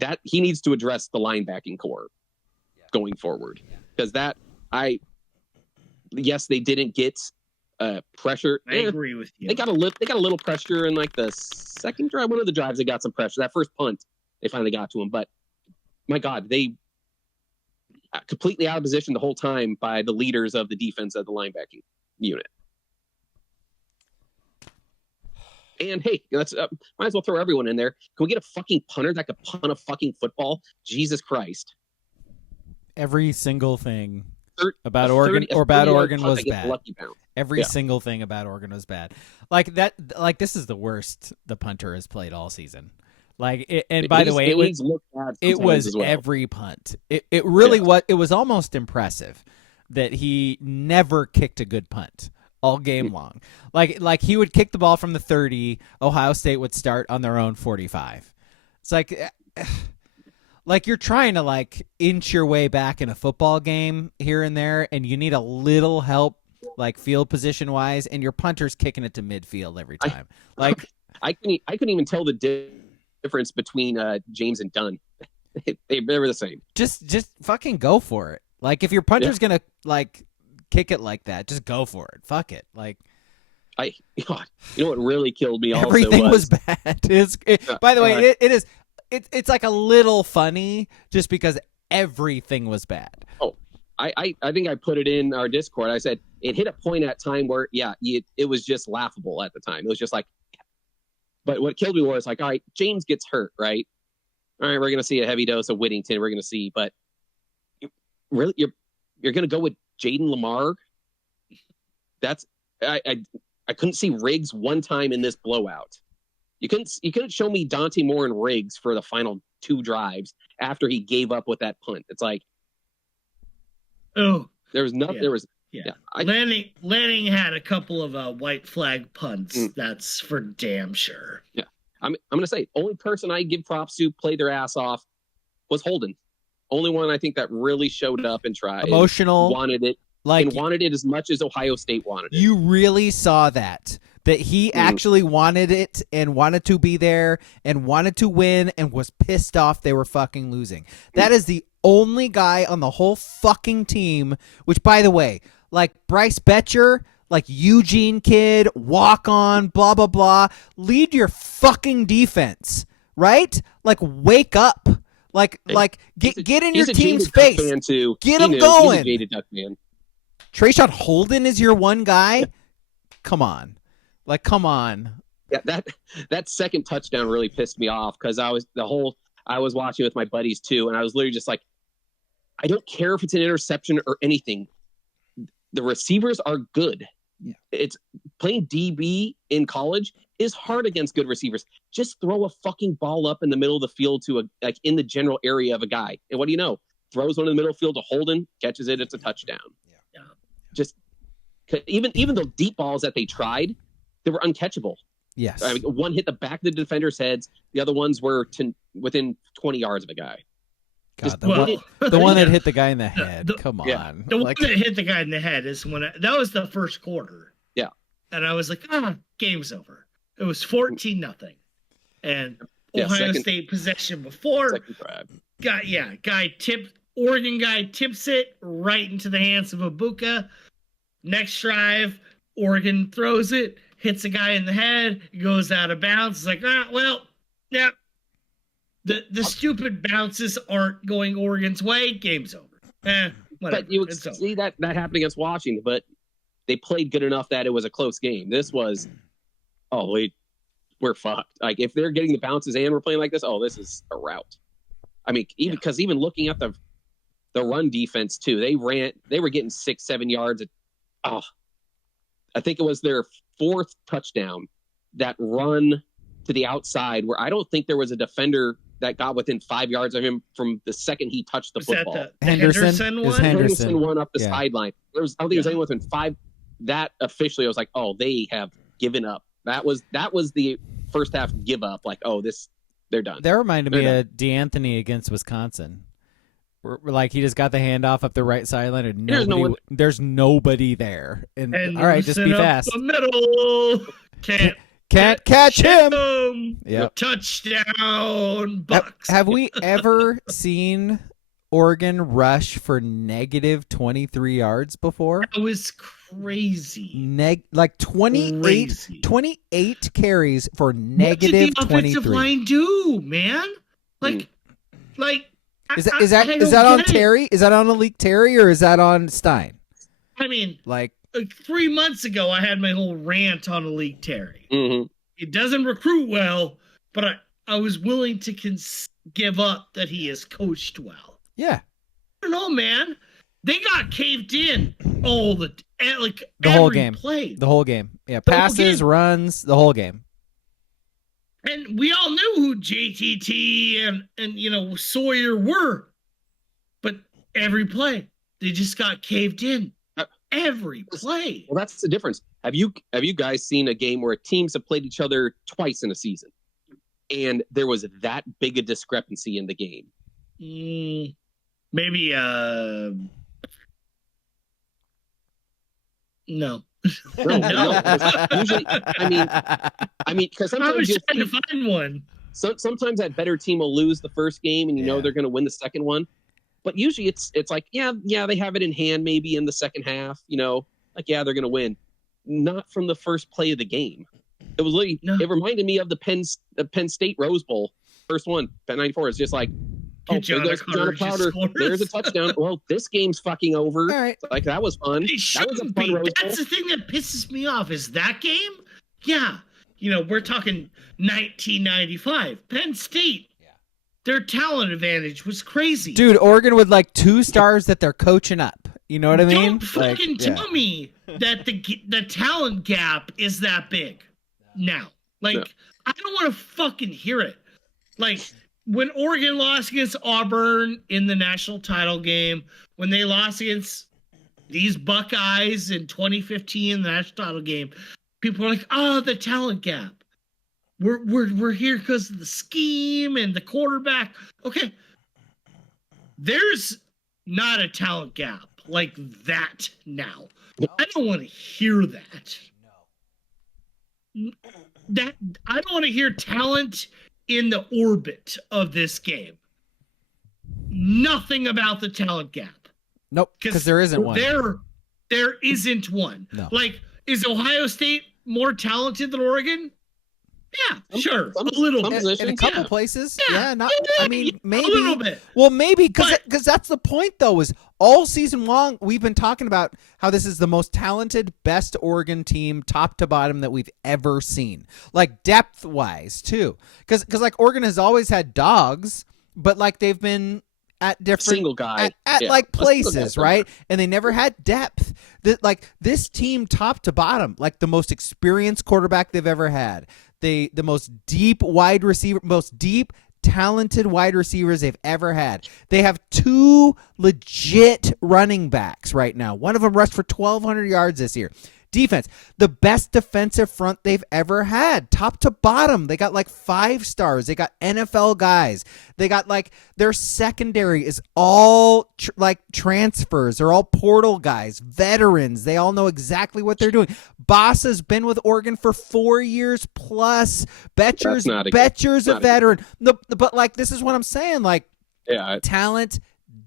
That he needs to address the linebacking core going forward. Because yes, they didn't get pressure. I agree with you. They got a little pressure in like the second drive. One of the drives they got some pressure. That first punt, they finally got to him. But my God, they completely out of position the whole time by the leaders of the defense of the linebacking unit. And hey, let's might as well throw everyone in there. Can we get a fucking punter that could punt a fucking football? Jesus Christ! Every single thing about Oregon was bad. Every single thing about Oregon was bad. Like that. Like this is the worst the punter has played all season. Like, by the way, it was every punt. It really was. It was almost impressive that he never kicked a good punt all game long. Like he would kick the ball from the 30. Ohio State would start on their own 45. It's like you're trying to like inch your way back in a football game here and there, and you need a little help, like field position wise, and your punter's kicking it to midfield every time. I couldn't even tell the difference between James and Dunn. they were the same. Just fucking go for it. Like if your punter's gonna like kick it like that, just go for it. Fuck it. Like God, you know what really killed me? Everything was bad. By the way, it's like a little funny just because everything was bad. Oh, I think I put it in our Discord. I said it hit a point at time where it was just laughable at the time. It was just like. But what killed me was like, all right, James gets hurt, right? All right, we're going to see a heavy dose of Whittington. We're going to see, but really, you're going to go with Jaden Lamar? That's I couldn't see Riggs one time in this blowout. You couldn't show me Dante Moore and Riggs for the final two drives after he gave up with that punt. It's like, there was nothing. Yeah. There was. Yeah, Lanning had a couple of white flag punts. That's for damn sure. Yeah, I'm gonna say only person I give props to played their ass off was Holden. Only one I think that really showed up and tried. Emotional, wanted it, and wanted it as much as Ohio State wanted it. You really saw that he actually wanted it and wanted to be there and wanted to win and was pissed off they were fucking losing. That is the only guy on the whole fucking team. Which, by the way. Like Bryce Betcher, like Eugene kid, walk on, blah, blah, blah. Lead your fucking defense, right? Like, wake up. Like, get in your team's face. Get him going. He's a Duck fan. Trayshawn Holden is your one guy? Come on. Like, come on. Yeah, that second touchdown really pissed me off because I was watching with my buddies too, and I was literally just like, I don't care if it's an interception or anything. The receivers are good. Yeah. It's playing DB in college is hard against good receivers. Just throw a fucking ball up in the middle of the field to in the general area of a guy. And what do you know? Throws one in the middle of the field to Holden, catches it. It's a touchdown. Yeah. Just even the deep balls that they tried, they were uncatchable. Yes. I mean, one hit the back of the defender's heads. The other ones were within 20 yards of a guy. God, the one that hit the guy in the head. Come on. Yeah. The one that hit the guy in the head is that was the first quarter. Yeah. And I was like, game's over. It was 14-0. And Ohio State possession before. Oregon guy tips it right into the hands of Ibuka. Next drive, Oregon throws it, hits a guy in the head, goes out of bounds. It's like, yeah. The stupid bounces aren't going Oregon's way. Game's over. Whatever. But you would see that happened against Washington, but they played good enough that it was a close game. This was, we're fucked. Like, if they're getting the bounces and we're playing like this, this is a rout. I mean, even looking at the run defense too, they were getting 6-7 yards. I think it was their fourth touchdown, that run to the outside where I don't think there was a defender that got within 5 yards of him from the second he touched the football. That the Henderson one? Henderson one up the sideline. I don't think there was anyone within 5. That officially, I was like, they have given up. That was the first half give up. Like, they're done. That reminded me of D'Anthony against Wisconsin. Like, he just got the handoff up the right sideline, and there's nobody there. And all right, just be fast. The middle can't catch him. Yep. Touchdown, Bucks. Have we ever seen Oregon rush for negative 23 yards before? That was crazy. 28 carries for negative 23. What did the offensive line do, man? Like. Is that on Terry? Is that on Malik Terry, or is that on Stein? I mean, like 3 months ago, I had my whole rant on Malik Terry. Mm-hmm. He doesn't recruit well, but I was willing to give up that he has coached well. Yeah. I don't know, man. They got caved in the every whole game. Play. The whole game. Yeah, passes, runs, the whole game. And we all knew who JTT and Sawyer were, but every play they just got caved in. Every play. Well, that's the difference. Have you guys seen a game where teams have played each other twice in a season, and there was that big a discrepancy in the game? Maybe. No. No. Usually, I mean, because sometimes I was trying to find one. Sometimes that better team will lose the first game, and know they're going to win the second one. But usually, it's like they have it in hand maybe in the second half. They're going to win. Not from the first play of the game. It was literally. No. It reminded me of the Penn State Rose Bowl, first one, Penn 94. It's just like. There's a touchdown. Well, this game's fucking over. All right. Like, that was fun. That was a fun Rose Bowl. That's the thing that pisses me off is that game. Yeah. We're talking 1995. Penn State. Yeah. Their talent advantage was crazy. Dude, Oregon with 2 stars that they're coaching up. You know what I mean? Don't fucking tell me that the talent gap is that big now. I don't want to fucking hear it. When Oregon lost against Auburn in the national title game, when they lost against these Buckeyes in 2015 in the national title game, people were like, the talent gap. We're here because of the scheme and the quarterback. Okay. There's not a talent gap like that now. I don't want to hear that. I don't want to hear talent in the orbit of this game. Nothing about the talent gap. Nope, because there isn't one. There isn't one. No. Is Ohio State more talented than Oregon? Yeah, sure. A little bit. In a couple places. Yeah, maybe. A little bit. Well, maybe, because that's the point, though, is all season long we've been talking about how this is the most talented, best Oregon team, top to bottom, that we've ever seen. Depth-wise, too. Because Oregon has always had dogs, but, they've been at different... Single guy. At places, right? And they never had depth. This team, top to bottom, the most experienced quarterback they've ever had. The most deep wide receiver, most deep, talented wide receivers they've ever had. They have 2 legit running backs right now. One of them rushed for 1,200 yards this year. Defense, the best defensive front they've ever had, top to bottom. They got like 5 stars. They got NFL guys. They got like their secondary is all like transfers. They're all portal guys, veterans. They all know exactly what they're doing. Boss has been with Oregon for 4 years plus. Betcher's a veteran. But like, this is what I'm saying. Like, talent,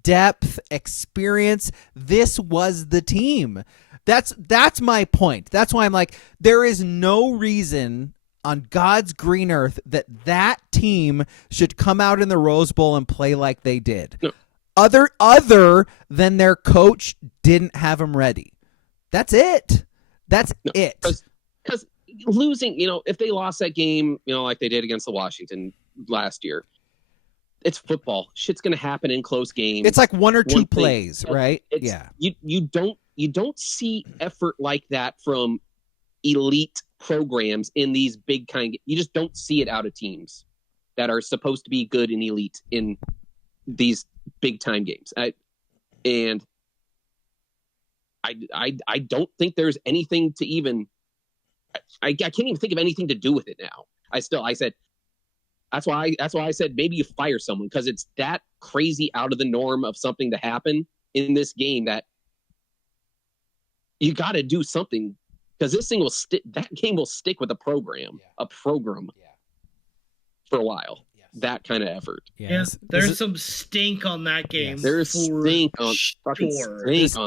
depth, experience. This was the team. That's my point. That's why I'm like, there is no reason on God's green earth that team should come out in the Rose Bowl and play like they did. No. Other than their coach didn't have them ready. That's it. That's it. Because losing, if they lost that game, like they did against the Washington last year, it's football. Shit's going to happen in close games. It's like 1 or 2 plays, right? Yeah. You don't see effort like that from elite programs in these big you just don't see it out of teams that are supposed to be good and elite in these big time games. I don't think there's anything to even. I can't even think of anything to do with it now. I said that's why I said maybe you fire someone, because it's that crazy out of the norm of something to happen in this game that you got to do something, because this thing will stick. That game will stick with a program for a while. Yes. That kind of effort. Yes. There's some stink on that game. Yes. There's stink on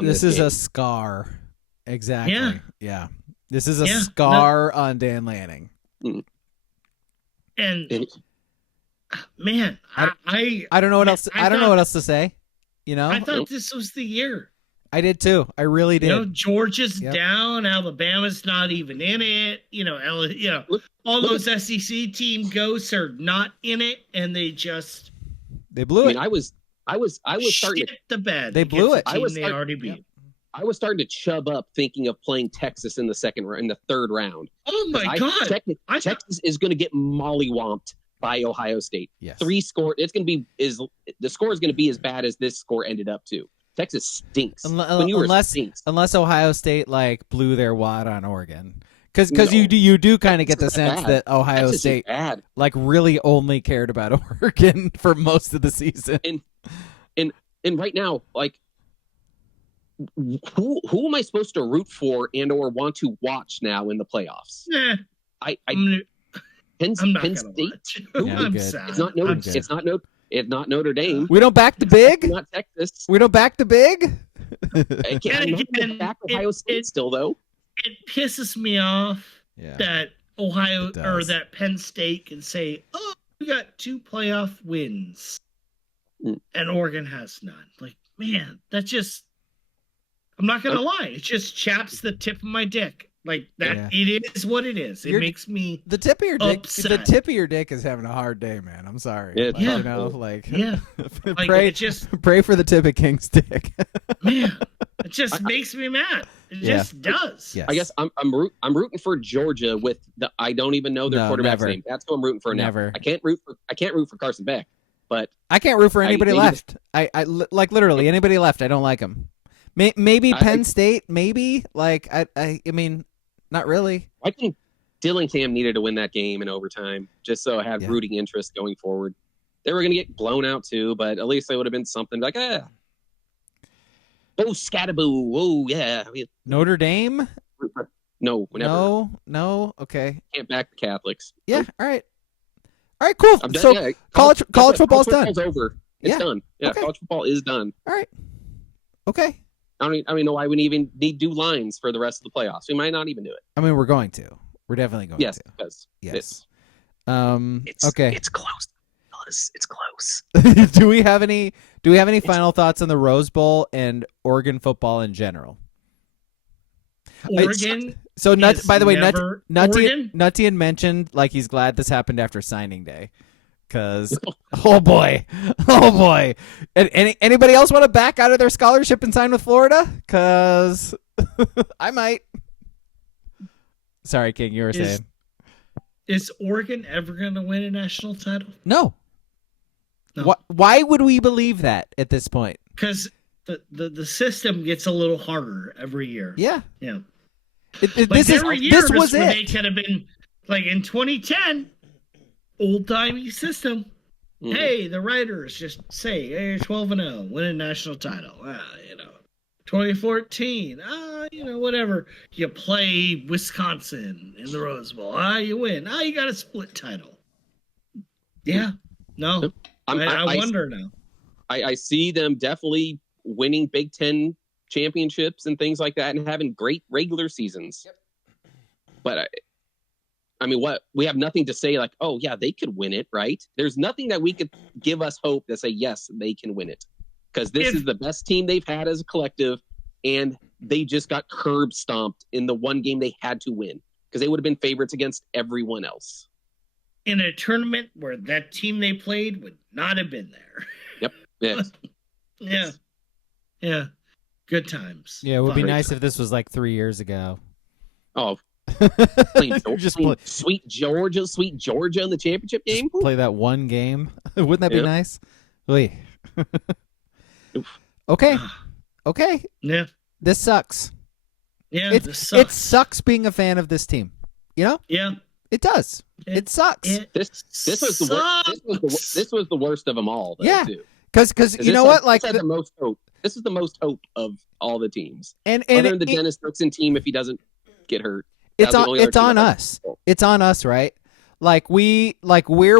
this is a scar. Exactly. Yeah. This is a scar on Dan Lanning. And man, I don't know what else. I don't know what else to say. I thought this was the year. I did too. I really did. Georgia's down. Alabama's not even in it. All those SEC team ghosts are not in it, and they blew it. I was starting to the bed. They blew it. They already beat. Yep. I was starting to chub up thinking of playing Texas in the third round. Oh my God! Texas is going to get mollywomped by Ohio State. Yes. 3 score. It's going to be the score is going to be as bad as this score ended up to. Texas stinks. Unless Ohio State like blew their wad on Oregon, because you do kind of get the sense that Ohio State like really only cared about Oregon for most of the season. And right now, like, who am I supposed to root for and or want to watch now in the playoffs? Penn State. I'm sad. It's not Notre Dame. We don't back the big. Not Texas. We don't back the big. I'm back Ohio State still though. It pisses me off that Ohio or that Penn State can say, "Oh, we got 2 playoff wins," and Oregon has none. Like, man, that just. I'm not gonna lie. It just chaps the tip of my dick. Like that. Yeah. It is what it is. It makes me the tip of your dick. upset. The tip of your dick is having a hard day, man. I'm sorry. Pray for the tip of King's dick. Man, it just makes me mad. It just does. Yes. I guess I'm rooting for Georgia with the. I don't even know their quarterback's name. That's who I'm rooting for now. I can't root for Carson Beck, but I can't root for anybody left. I like literally anybody left. I don't like them. Maybe Penn State. Maybe like I mean, not really. I think Dillingham needed to win that game in overtime just so I had rooting interest going forward. They were going to get blown out too, but at least they would have been something like oh scattaboo, oh yeah. Notre Dame. No, never. No. Okay. Can't back the Catholics. Yeah. All right, cool. So college football's done. Over. It's done. Yeah, okay. College football is done. All right. Okay. I don't even know why we even need do lines for the rest of the playoffs. We might not even do it. I mean, we're going to. We're definitely going to. Yes. Okay. It's close. It's close. Do we have any final thoughts on the Rose Bowl and Oregon football in general? Oregon. So, by the way, Nuttian mentioned like he's glad this happened after signing day. Because, oh boy. Anybody else want to back out of their scholarship and sign with Florida? Because I might. Sorry, King, you were saying. Is Oregon ever going to win a national title? No. Why would we believe that at this point? Because the system gets a little harder every year. Yeah. There were years was where it. they could have been like in 2010, old-timey system. Hey, the writers just say, hey, you're 12-0, win a national title. 2014, whatever. You play Wisconsin in the Rose Bowl. You win. You got a split title. Yeah. No. I wonder now. I see them definitely winning Big Ten championships and things like that and having great regular seasons. Yep. But what we have nothing to say like, oh yeah, they could win it, right? There's nothing that we could give us hope to say yes, they can win it, because this is the best team they've had as a collective, and they just got curb stomped in the one game they had to win because they would have been favorites against everyone else in a tournament where that team they played would not have been there. Yep. Yes. Yeah. Good times. Yeah, it would be nice if this was like 3 years ago. Oh. Just sweet Georgia in the championship game. Play that one game. Wouldn't that be nice? Wait. Okay. Yeah. This sucks. Yeah, this sucks. It sucks being a fan of this team. You know? Yeah. It does. It sucks. This was the worst of them all. Though, yeah. Too. Because you know what? Like the most hope. This is the most hope of all the teams. And other than the Dennis Dixon team, if he doesn't get hurt. It's on us. It's on us, right? We're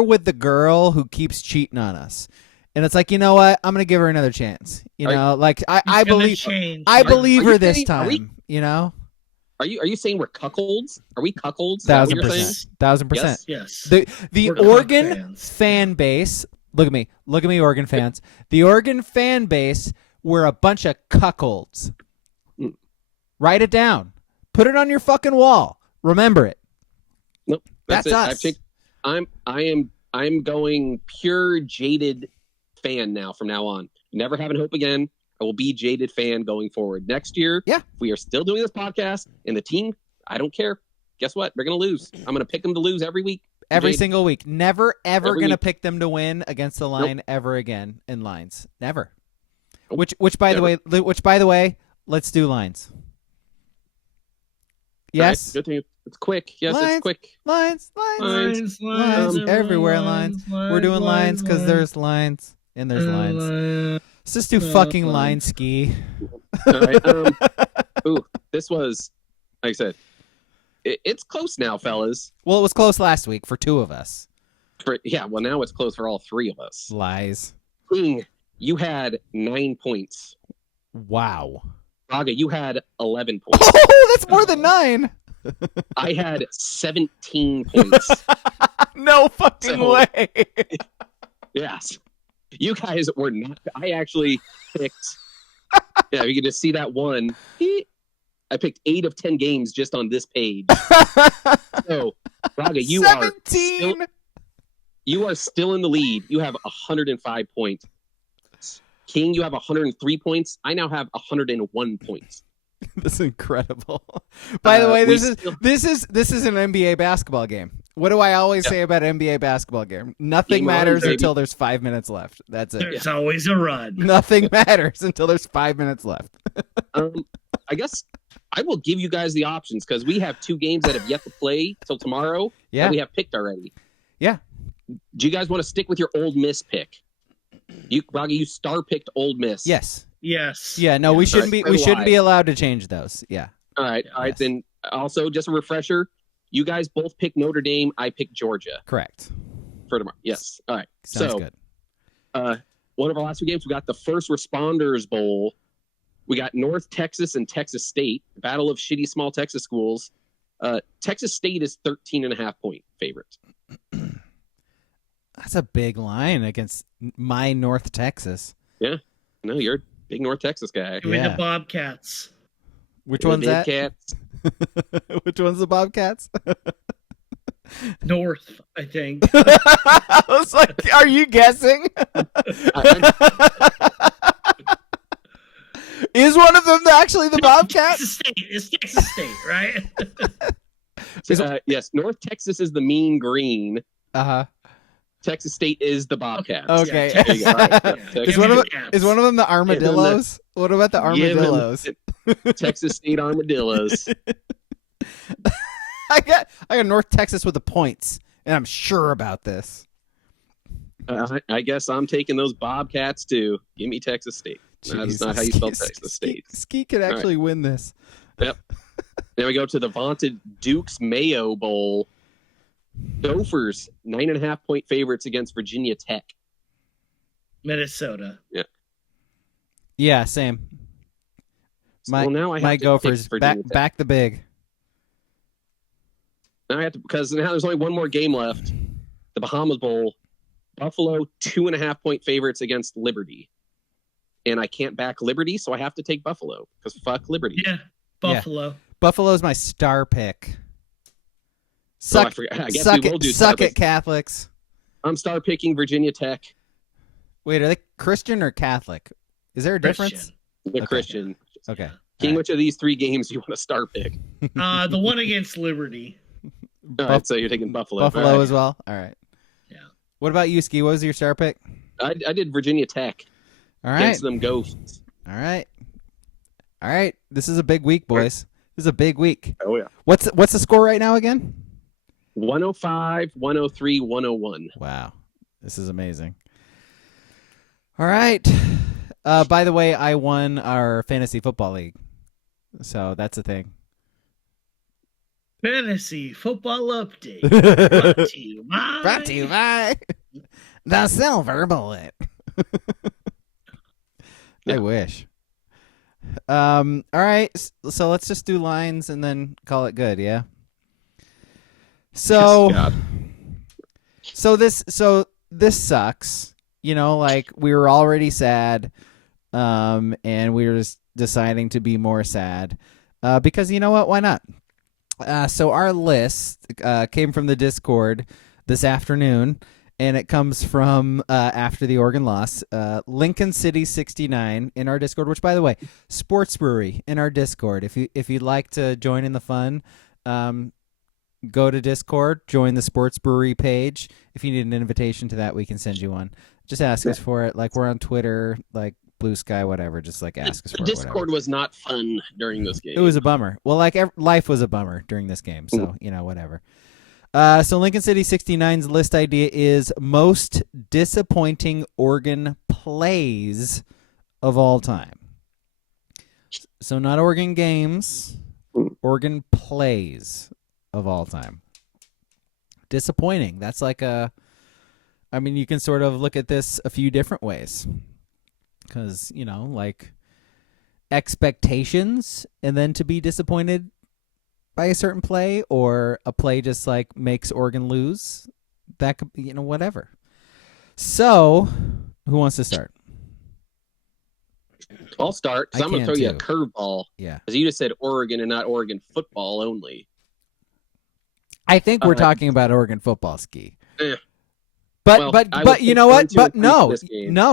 with the girl who keeps cheating on us. And it's like, you know what? I'm gonna give her another chance. I believe her this time. You know? Are you saying we're cuckolds? Are we cuckolds? 1,000%. Yes. The Oregon fan base. Look at me, Oregon fans. The Oregon fan base were a bunch of cuckolds. Write it down. Put it on your fucking wall. Remember it. Nope. That's us. I'm going pure jaded fan now from now on. Never having hope again. I will be jaded fan going forward. Next year, if we are still doing this podcast and the team, I don't care. Guess what? They're going to lose. I'm going to pick them to lose every week. Every single week. Never, ever going to pick them to win against the line ever again in lines. Never. Which by the way, let's do lines. Yes. Right, good thing it's quick. Yes, lines, it's quick. Lines everywhere. Lines. We're doing lines because there's lines and there's lines. Let's just do fucking line ski. All right. This was, like I said, it's close now, fellas. Well, it was close last week for two of us. Well, now it's close for all three of us. Lies. King, you had 9 points. Wow. Braga, you had 11 points. Oh, that's more than 9. I had 17 points. No fucking way. Yes. You guys were not. I actually picked. Yeah, you can just see that one. I picked 8 of 10 games just on this page. So, Braga, you 17. You are still in the lead. You have 105 points. King, you have 103 points. I now have 101 points. That's incredible. By the way, this is an NBA basketball game. What do I always say about an NBA basketball game? Nothing matters until there's 5 minutes left. That's it. There's always a run. Nothing matters until there's 5 minutes left. I guess I will give you guys the options because we have 2 games that have yet to play till tomorrow. Yeah, that we have picked already. Yeah. Do you guys want to stick with your Ole Miss pick? Braga, you star picked Ole Miss. Yes. Yeah. No, we shouldn't be. We shouldn't be allowed to change those. Yeah. All right. Yes. Then also just a refresher. You guys both picked Notre Dame. I picked Georgia. Correct. For tomorrow. Yes. All right. Sounds good. One of our last 2 games, we got the First Responders Bowl. We got North Texas and Texas State. Battle of shitty small Texas schools. Texas State is 13.5 point favorite. That's a big line against my North Texas. Yeah. No, you're a big North Texas guy. Give me the Bobcats. Which one's that? Cats. Which one's the Bobcats? North, I think. I was like, are you guessing? Is one of them actually the Bobcats? It's Texas State, right? Yes, North Texas is the mean green. Uh-huh. Texas State is the Bobcats. Okay. Yeah, there you go. Right. Is one of them the Armadillos? What about the Armadillos? Texas State Armadillos. I got North Texas with the points, and I'm sure about this. I guess I'm taking those Bobcats too. Give me Texas State. That's not how you spell Texas State. Ski could actually win this. Yep. Then we go to the vaunted Duke's Mayo Bowl. Gophers 9.5-point favorites against Virginia Tech. Minnesota. Yeah. Yeah, same. Now I have my to Gophers pick Virginia Tech. back the big. Now I have to, because now there's only one more game left. The Bahamas Bowl. Buffalo 2.5-point favorites against Liberty. And I can't back Liberty, so I have to take Buffalo because fuck Liberty. Yeah, Buffalo. Buffalo's my star pick. I guess we will do suck it, Catholics. I'm star picking Virginia Tech. Wait, are they Christian or Catholic? Is there a difference? The Christian. Okay. King, which of these three games you want to star pick? The one against Liberty. All right, so you're taking Buffalo. Buffalo right. as well? All right. Yeah. What about you, Ski? What was your star pick? I did Virginia Tech. All right. Against them Ghosts. All right. This is a big week, boys. This is a big week. Oh, yeah. What's the score right now again? 105, 103, 101. Wow. This is amazing. All right. By the way, I won our fantasy football league. So that's a thing. Fantasy football update. Brought to you by the Silver Bullet. Yeah. I wish. All right. So let's just do lines and then call it good. Yeah. So, Yes, so this sucks. You know, like we were already sad, and we were just deciding to be more sad, because you know what? Why not? So our list came from the Discord this afternoon, and it comes from after the Oregon loss. Lincoln City 69 in our Discord, which, by the way, Sports Brewery in our Discord. If you'd like to join in the fun, go to Discord, join the Sports Brewery page. If you need an invitation to that, we can send you one. Just ask us for it. Like, we're on Twitter, like Blue Sky, whatever. Just like ask us for it. Discord was not fun during this game. It was a bummer. Well, like life was a bummer during this game. So, whatever. So Lincoln City 69's list idea is most disappointing Oregon plays of all time. So not Oregon games, Oregon plays of all time. Disappointing. That's like you can sort of look at this a few different ways. Because, like expectations and then to be disappointed by a certain play, or a play just like makes Oregon lose. That could be, whatever. So, who wants to start? I'll start, because I'm going to throw you a curveball. Yeah. Because you just said Oregon and not Oregon football only. I think we're talking about Oregon football, Ski. Eh. But you know what? But no,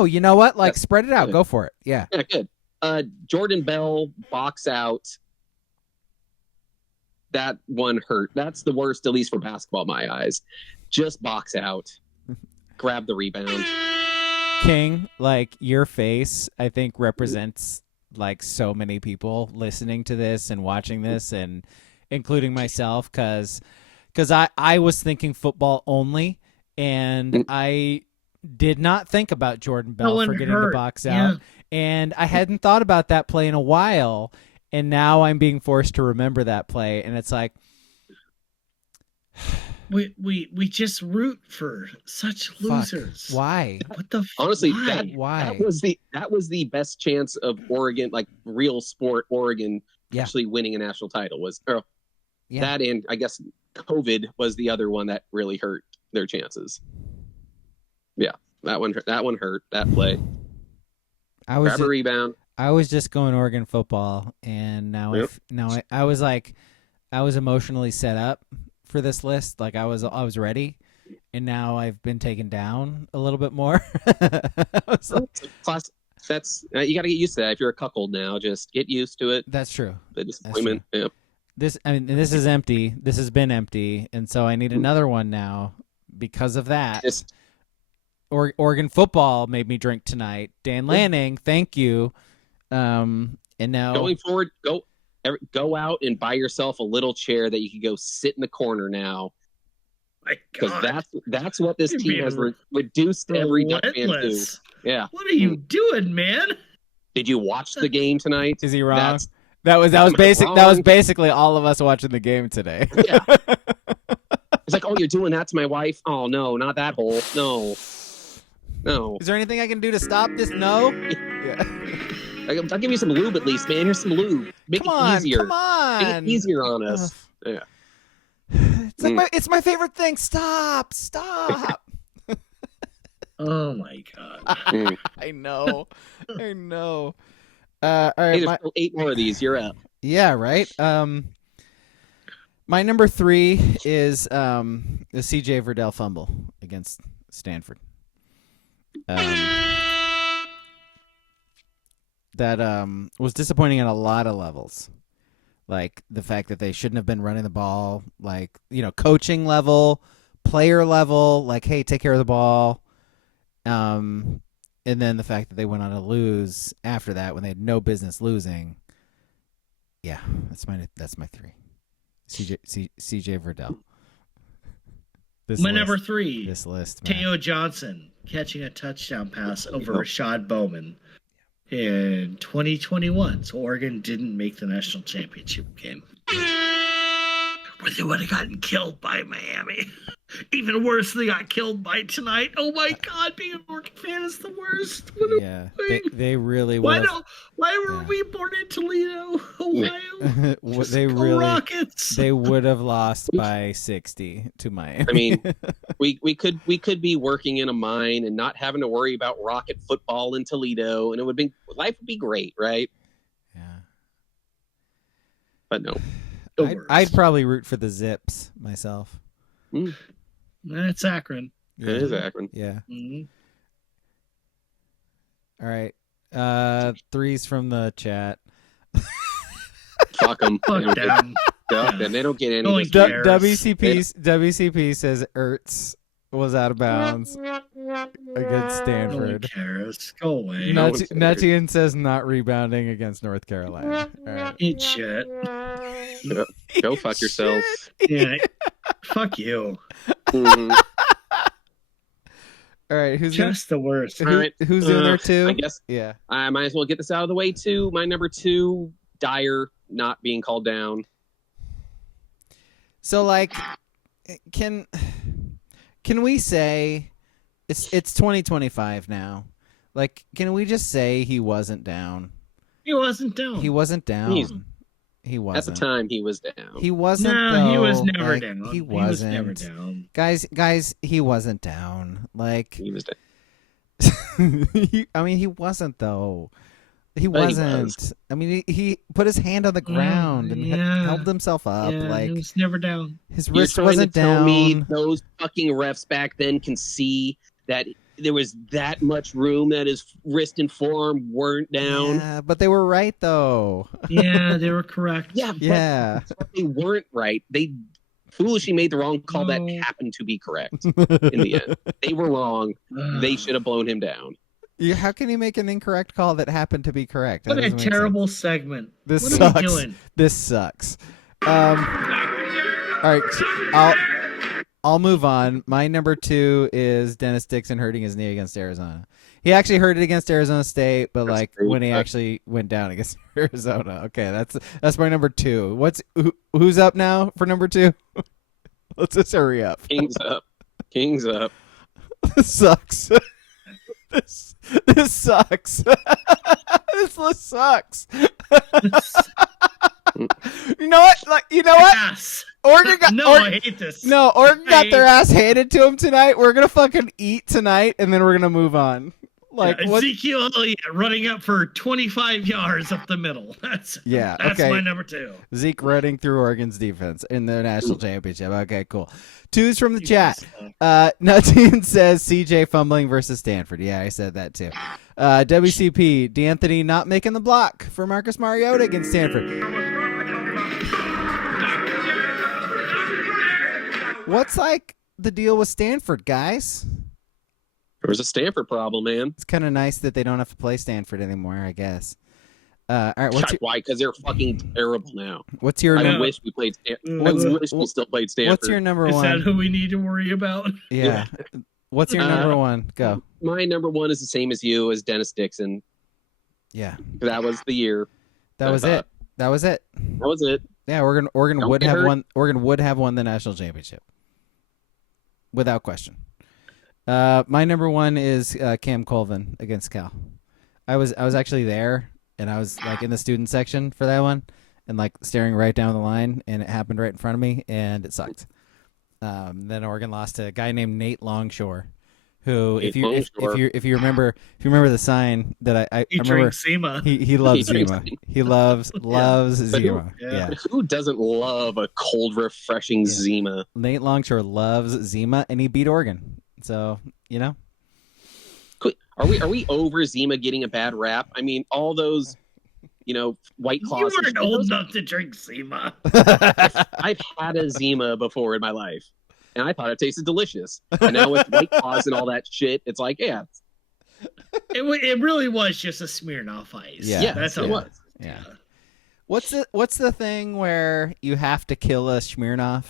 you know what? Like, spread it out. Yeah. Go for it. Yeah. Yeah, good. Jordan Bell box out. That one hurt. That's the worst, at least for basketball in my eyes. Just box out. Grab the rebound. King, like, your face, I think, represents like so many people listening to this and watching this, and including myself, because I was thinking football only, and I did not think about Jordan Bell for getting the box out, and I hadn't thought about that play in a while, and now I'm being forced to remember that play, and it's like, we just root for such losers. Why? What the? Honestly, why? that was the best chance of Oregon, like real sport Oregon, actually winning a national title. That, and I guess COVID was the other one that really hurt their chances. Yeah, that one hurt. That play. Grab a rebound. I was just going Oregon football, and now I was like, I was emotionally set up for this list. Like I was ready, and now I've been taken down a little bit more. Plus, that's you got to get used to that. If you're a cuckold now, just get used to it. That's true. The disappointment. Yeah. This is empty. This has been empty, and so I need another one now because of that. Oregon football made me drink tonight. Dan Lanning, thank you. And now going forward, Go out and buy yourself a little chair that you can go sit in the corner now. My Because God. that's what this You're team being has reduced every Duck fan to. relentless. Yeah. What are you doing, man? Did you watch the game tonight? Is he wrong? That's- That was Am I basic. That was wrong? basically all of us watching the game today. Yeah. It's like, oh, you're doing that to my wife? Oh no, not that hole. No. Is there anything I can do to stop this? No. Yeah. I'll give you some lube at least, man. Here's some lube. Make Come on, it easier. come on. Make it easier on us. Yeah. It's like it's my favorite thing. Stop. Oh my God. I know. All right. Hey, there's still 8 more of these. You're up. Yeah. Right. My number 3 is the CJ Verdell fumble against Stanford. That was disappointing on a lot of levels. Like the fact that they shouldn't have been running the ball, like, coaching level, player level, like, hey, take care of the ball. And then the fact that they went on to lose after that when they had no business losing. Yeah, that's my 3. CJ Verdell. My number 3. This list, man. Teo Johnson catching a touchdown pass over Rashad Bowman in 2021. So Oregon didn't make the national championship game. Where they would have gotten killed by Miami. Even worse, they got killed by tonight. Oh my God, being an Oregon fan is the worst. Yeah, they really Why would. Why were we born in Toledo, Ohio? They really Rockets. They would have lost by 60 to Miami. I mean, we could be working in a mine and not having to worry about rocket football in Toledo, and life would be great, right? Yeah. But no. I'd probably root for the Zips myself. That's Akron. Yeah. It is Akron. Yeah. Mm-hmm. All right. 3s from the chat. Fuck them. Fuck them. And they don't get any. No one of this. cares. WCP says Ertz was out of bounds against No one Stanford. cares. Go away. Nutian says not rebounding against North Carolina. All right. Eat shit. Go fuck yourself. Yeah. Fuck you. Mhm. All right. Who's Just the worst. All right. who's in there too? I guess Yeah. I might as well get this out of the way too. My number 2, Dyer not being called down. So like, can we say it's 2025 now? Like, can we just say he wasn't down? He wasn't down. He wasn't down. He wasn't. At the time, he was down. He wasn't. No, though. he was never Like, down. He was wasn't. never down. Guys, he wasn't down. Like, He was down. I mean, he wasn't though. He But he wasn't. was. I mean, he put his hand on the ground and held himself up. Yeah, Like, he was never down. his You're wrist trying wasn't to tell down. me those fucking refs back then can see that there was that much room that his wrist and forearm weren't down? Yeah, but they were right though. Yeah, they were correct. Yeah, but Yeah. they weren't right. They foolishly made the wrong call that No. happened to be correct in the end. They were wrong. They should have blown him down. How can you make an incorrect call that happened to be correct? That What a doesn't make terrible segment. This what sucks. are we doing? This sucks. All right, I'll move on. My number 2 is Dennis Dixon hurting his knee against Arizona. He actually hurt it against Arizona State, but like when he actually went down against Arizona. Okay, that's my number 2. Who's up now for number 2? Let's just hurry up. Kings up. Kings up. This sucks. This sucks. This list sucks. You know what? Yes. Oregon got I hate this. No, Oregon got their ass handed to him tonight. We're gonna fucking eat tonight, and then we're gonna move on. Like what? Ezekiel Elliott running up for 25 yards up the middle. That's okay. my number 2. Zeke running through Oregon's defense in the national championship. Okay, cool. 2's from the chat. Nutine says CJ fumbling versus Stanford. Yeah, I said that too. WCP, D'Anthony not making the block for Marcus Mariota against Stanford. What's like the deal with Stanford, guys? There was a Stanford problem, man. It's kind of nice that they don't have to play Stanford anymore, I guess. All right, Why? Because they're fucking terrible now. what's your I number? wish we played. I wish we still played Stanford. What's your number Is one? that who we need to worry about? Yeah. What's your number one? Go. My number one is the same as you, as Dennis Dixon. Yeah. That was the year. That was it. That was it. That was it. Yeah, Oregon Don't would get have hurt. won. Oregon would have won the national championship, without question. My number one is Cam Colvin against Cal. I was actually there, and I was like in the student section for that one, and like staring right down the line, and it happened right in front of me, and it sucked. Then Oregon lost to a guy named Nate Longshore, who if you remember the sign that I He remember, drinks Zima. he loves He drinks Zima. He loves Zima. Yeah. Who doesn't love a cold, refreshing Zima? Nate Longshore loves Zima, and he beat Oregon. So Are we over Zima getting a bad rap? I mean, all those, White Claws. You weren't old enough to drink Zima. I've had a Zima before in my life, and I thought it tasted delicious. And now with White Claws and all that shit, it's like, yeah. It really was just a Smirnoff Ice. Yeah, that's it all it was. was. Yeah. What's the thing where you have to kill a Smirnoff?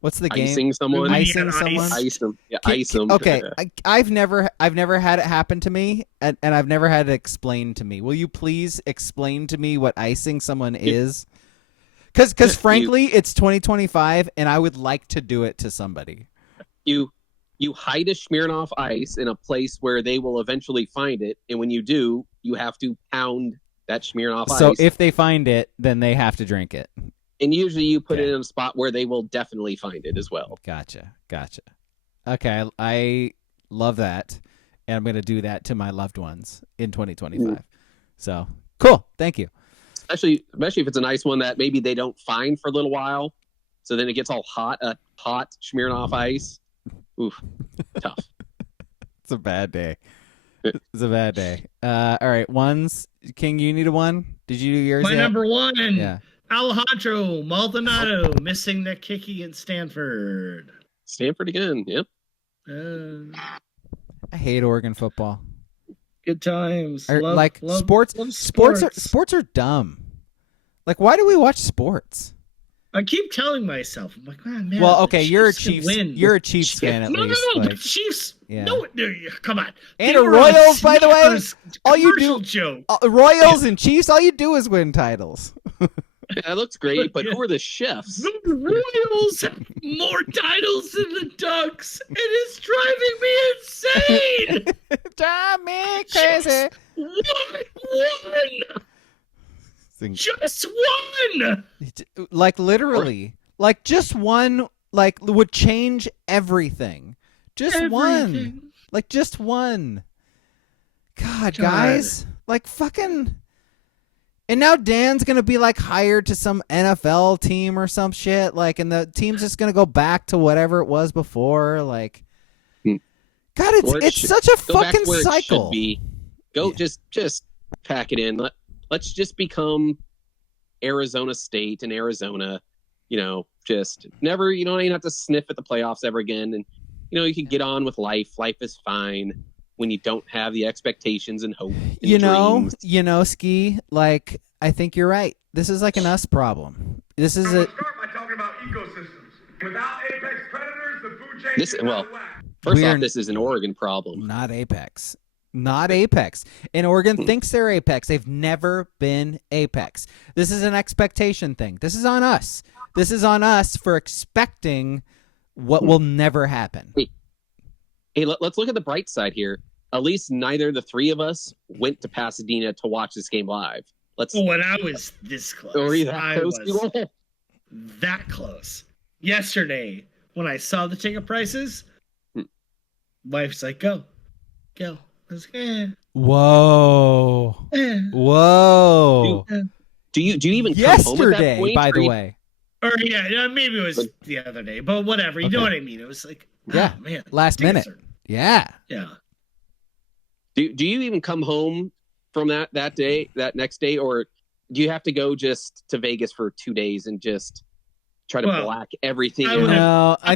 What's the game? Icing someone. Icing someone. Ice them. Yeah, ice them. Okay, I've never had it happen to me, and I've never had it explained to me. Will you please explain to me what icing someone is? Because frankly, it's 2025, and I would like to do it to somebody. You hide a Smirnoff Ice in a place where they will eventually find it, and when you do, you have to pound that Smirnoff Ice. So if they find it, then they have to drink it. And usually you put it in a spot where they will definitely find it as well. Gotcha. Okay, I love that, and I'm going to do that to my loved ones in 2025. Ooh. So, cool. Thank you. Especially if it's a nice one that maybe they don't find for a little while, so then it gets all hot, hot Smirnoff Ice. Oof, tough. It's a bad day. All right, ones. King, you need a one? Did you do yours My yet? number one. Yeah. Alejandro Maldonado missing the kicky in Stanford. Stanford again. Yep. I hate Oregon football. Good times. Sports are dumb. Like, why do we watch sports? I keep telling myself, I'm like, man. Well, okay, you're a Chiefs Chiefs. can win. You're a Chiefs fan at No, least. the Chiefs. Yeah. No, come on. And They a were Royals, by the way. Snickers All you commercial do, joke. Royals and Chiefs. All you do is win titles. That looks great, but who are the chefs? The Royals have more titles than the Ducks. It is driving me insane. Drive me crazy. One. Just one. Like literally, like just one, like would change everything. Just one, like just one. God, guys, like fucking. And now Dan's gonna be like hired to some NFL team or some shit, like, and the team's just gonna go back to whatever it was before. Like, God, it's such a fucking cycle. Just pack it in. Let's just become Arizona State and Arizona. Just never. You don't have to sniff at the playoffs ever again, and you can get on with life. Life is fine when you don't have the expectations and hope and dreams. Ski, like, I think you're right. This is like an us problem. This is Start by talking about ecosystems. Without apex predators, the food chain is out of whack. First off, this is an Oregon problem. Not apex. And Oregon thinks they're apex. They've never been apex. This is an expectation thing. This is on us. This is on us for expecting what will never happen. Hey, let's look at the bright side here. At least neither of the three of us went to Pasadena to watch this game live. When I was this close, I was that close. Yesterday, when I saw the ticket prices, wife's like, "Go." I was like, Whoa. Do you even yesterday, come home at that point, by the way? Or maybe it was the other day, but whatever. You know what I mean? It was like, man, last minute. Yeah. Do you even come home from that next day, or do you have to go just to Vegas for 2 days and just try to black everything out? I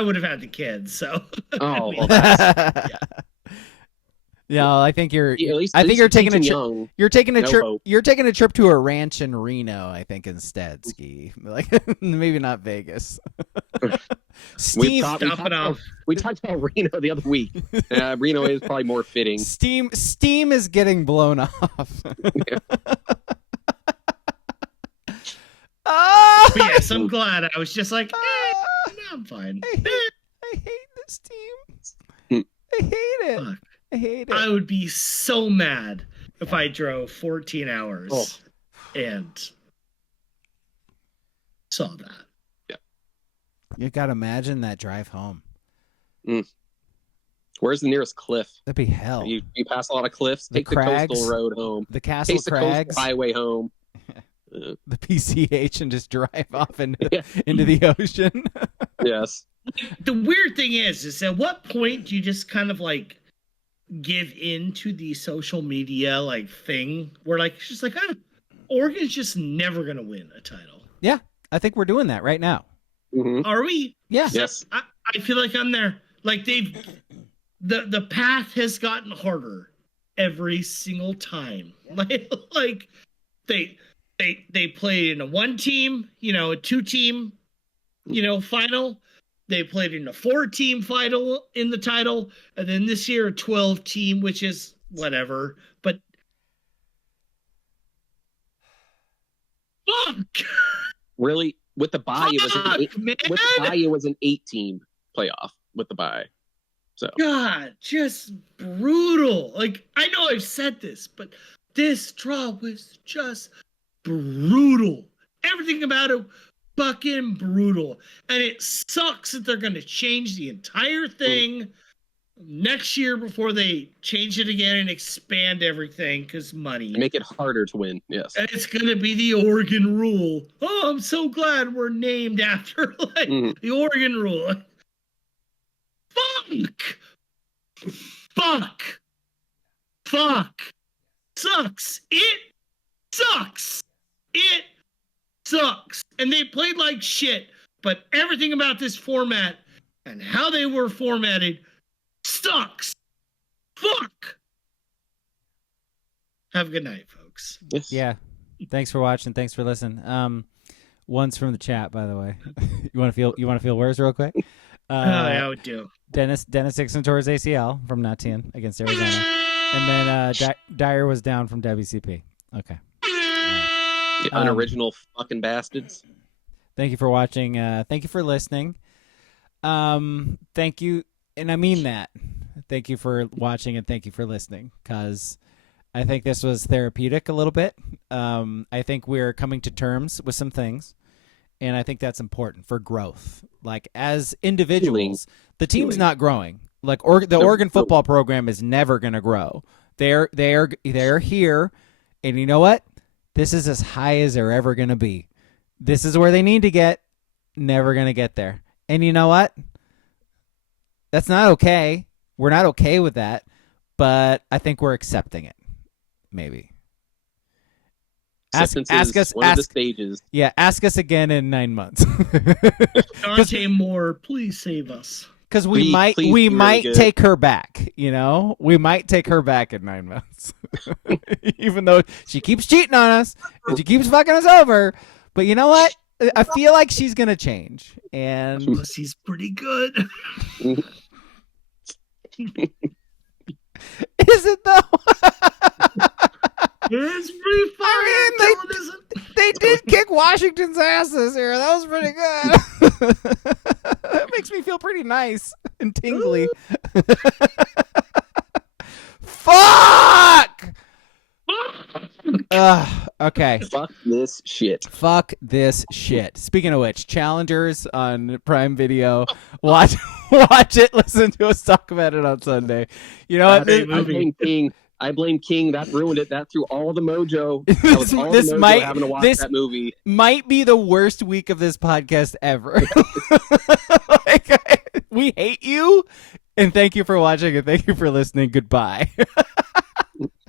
would have had the kids, so. Oh, well, No, I think you're. At least, I think you're taking a trip. young. You're taking a No trip. hope. You're taking a trip to a ranch in Reno. I think instead, Ski. Like maybe not Vegas. Steam. Stop it off. We talked about Reno the other week. Reno is probably more fitting. Steam is getting blown off. Oh! But yes, I'm glad. I was just like, no, I'm fine. I hate this team. I hate it. Fuck. I hate it. I would be so mad if I drove 14 hours and saw that. You gotta imagine that drive home. Where's the nearest cliff? That'd be hell. You pass a lot of cliffs. The Take the crags, coastal road home. The Castle Take the Crags, coastal highway home. the PCH, and just drive off into the ocean. Yes. The weird thing is at what point do you just kind of like give in to the social media like thing where like it's just like Oregon's just never gonna win a title. Yeah, I think we're doing that right now. Mm-hmm. Are we? Yeah. Yes. I feel like I'm there. Like the path has gotten harder every single time. Like they played in a 1-team, a 2-team, final. They played in a 4-team final in the title, and then this year a 12-team, which is whatever. But fuck. Really, with the bye, it was an 8-team playoff with the bye. So God, just brutal. Like I know I've said this, but this draw was just brutal. Everything about it. Fucking brutal. And it sucks that they're going to change the entire thing next year before they change it again and expand everything because money. Make it harder to win. Yes. And it's going to be the Oregon rule. Oh, I'm so glad we're named after the Oregon rule. Fuck. Sucks. It sucks. And they played like shit, but everything about this format and how they were formatted sucks. Fuck. Have a good night, folks. Yes. Yeah. Thanks for watching. Thanks for listening. One's from the chat, by the way. You want to feel worse real quick? Yeah, I would do. Dennis Dixon tore his ACL from not 10 against Arizona, and then Dyer was down from WCP. Okay. The unoriginal fucking bastards. Thank you for watching. Thank you for listening. Thank you, and I mean that. Thank you for watching and thank you for listening, because I think this was therapeutic a little bit. I think we're coming to terms with some things, and I think that's important for growth. Like as individuals, the team's not growing. Like the Oregon football program is never going to grow. They're here, and you know what? This is as high as they're ever going to be. This is where they need to get. Never going to get there. And you know what? That's not okay. We're not okay with that, but I think we're accepting it. Maybe. Ask us. One of the stages. Yeah, ask us again in 9 months. Dante Moore, please save us. Because we might take her back. We might take her back in 9 months, even though she keeps cheating on us and she keeps fucking us over. But you know what? I feel like she's gonna change, and she's pretty good. Is it though? It's pretty fun. They did kick Washington's ass this year. That was pretty good. That makes me feel pretty nice and tingly. Fuck! Okay. Fuck this shit. Fuck this shit. Speaking of which, Challengers on Prime Video. Watch it. Listen to us talk about it on Sunday. You know what? I blame King. That ruined it. That threw all the mojo. That was all this the mojo might having to watch that movie. Might be the worst week of this podcast ever. We hate you, and thank you for watching, and thank you for listening. Goodbye.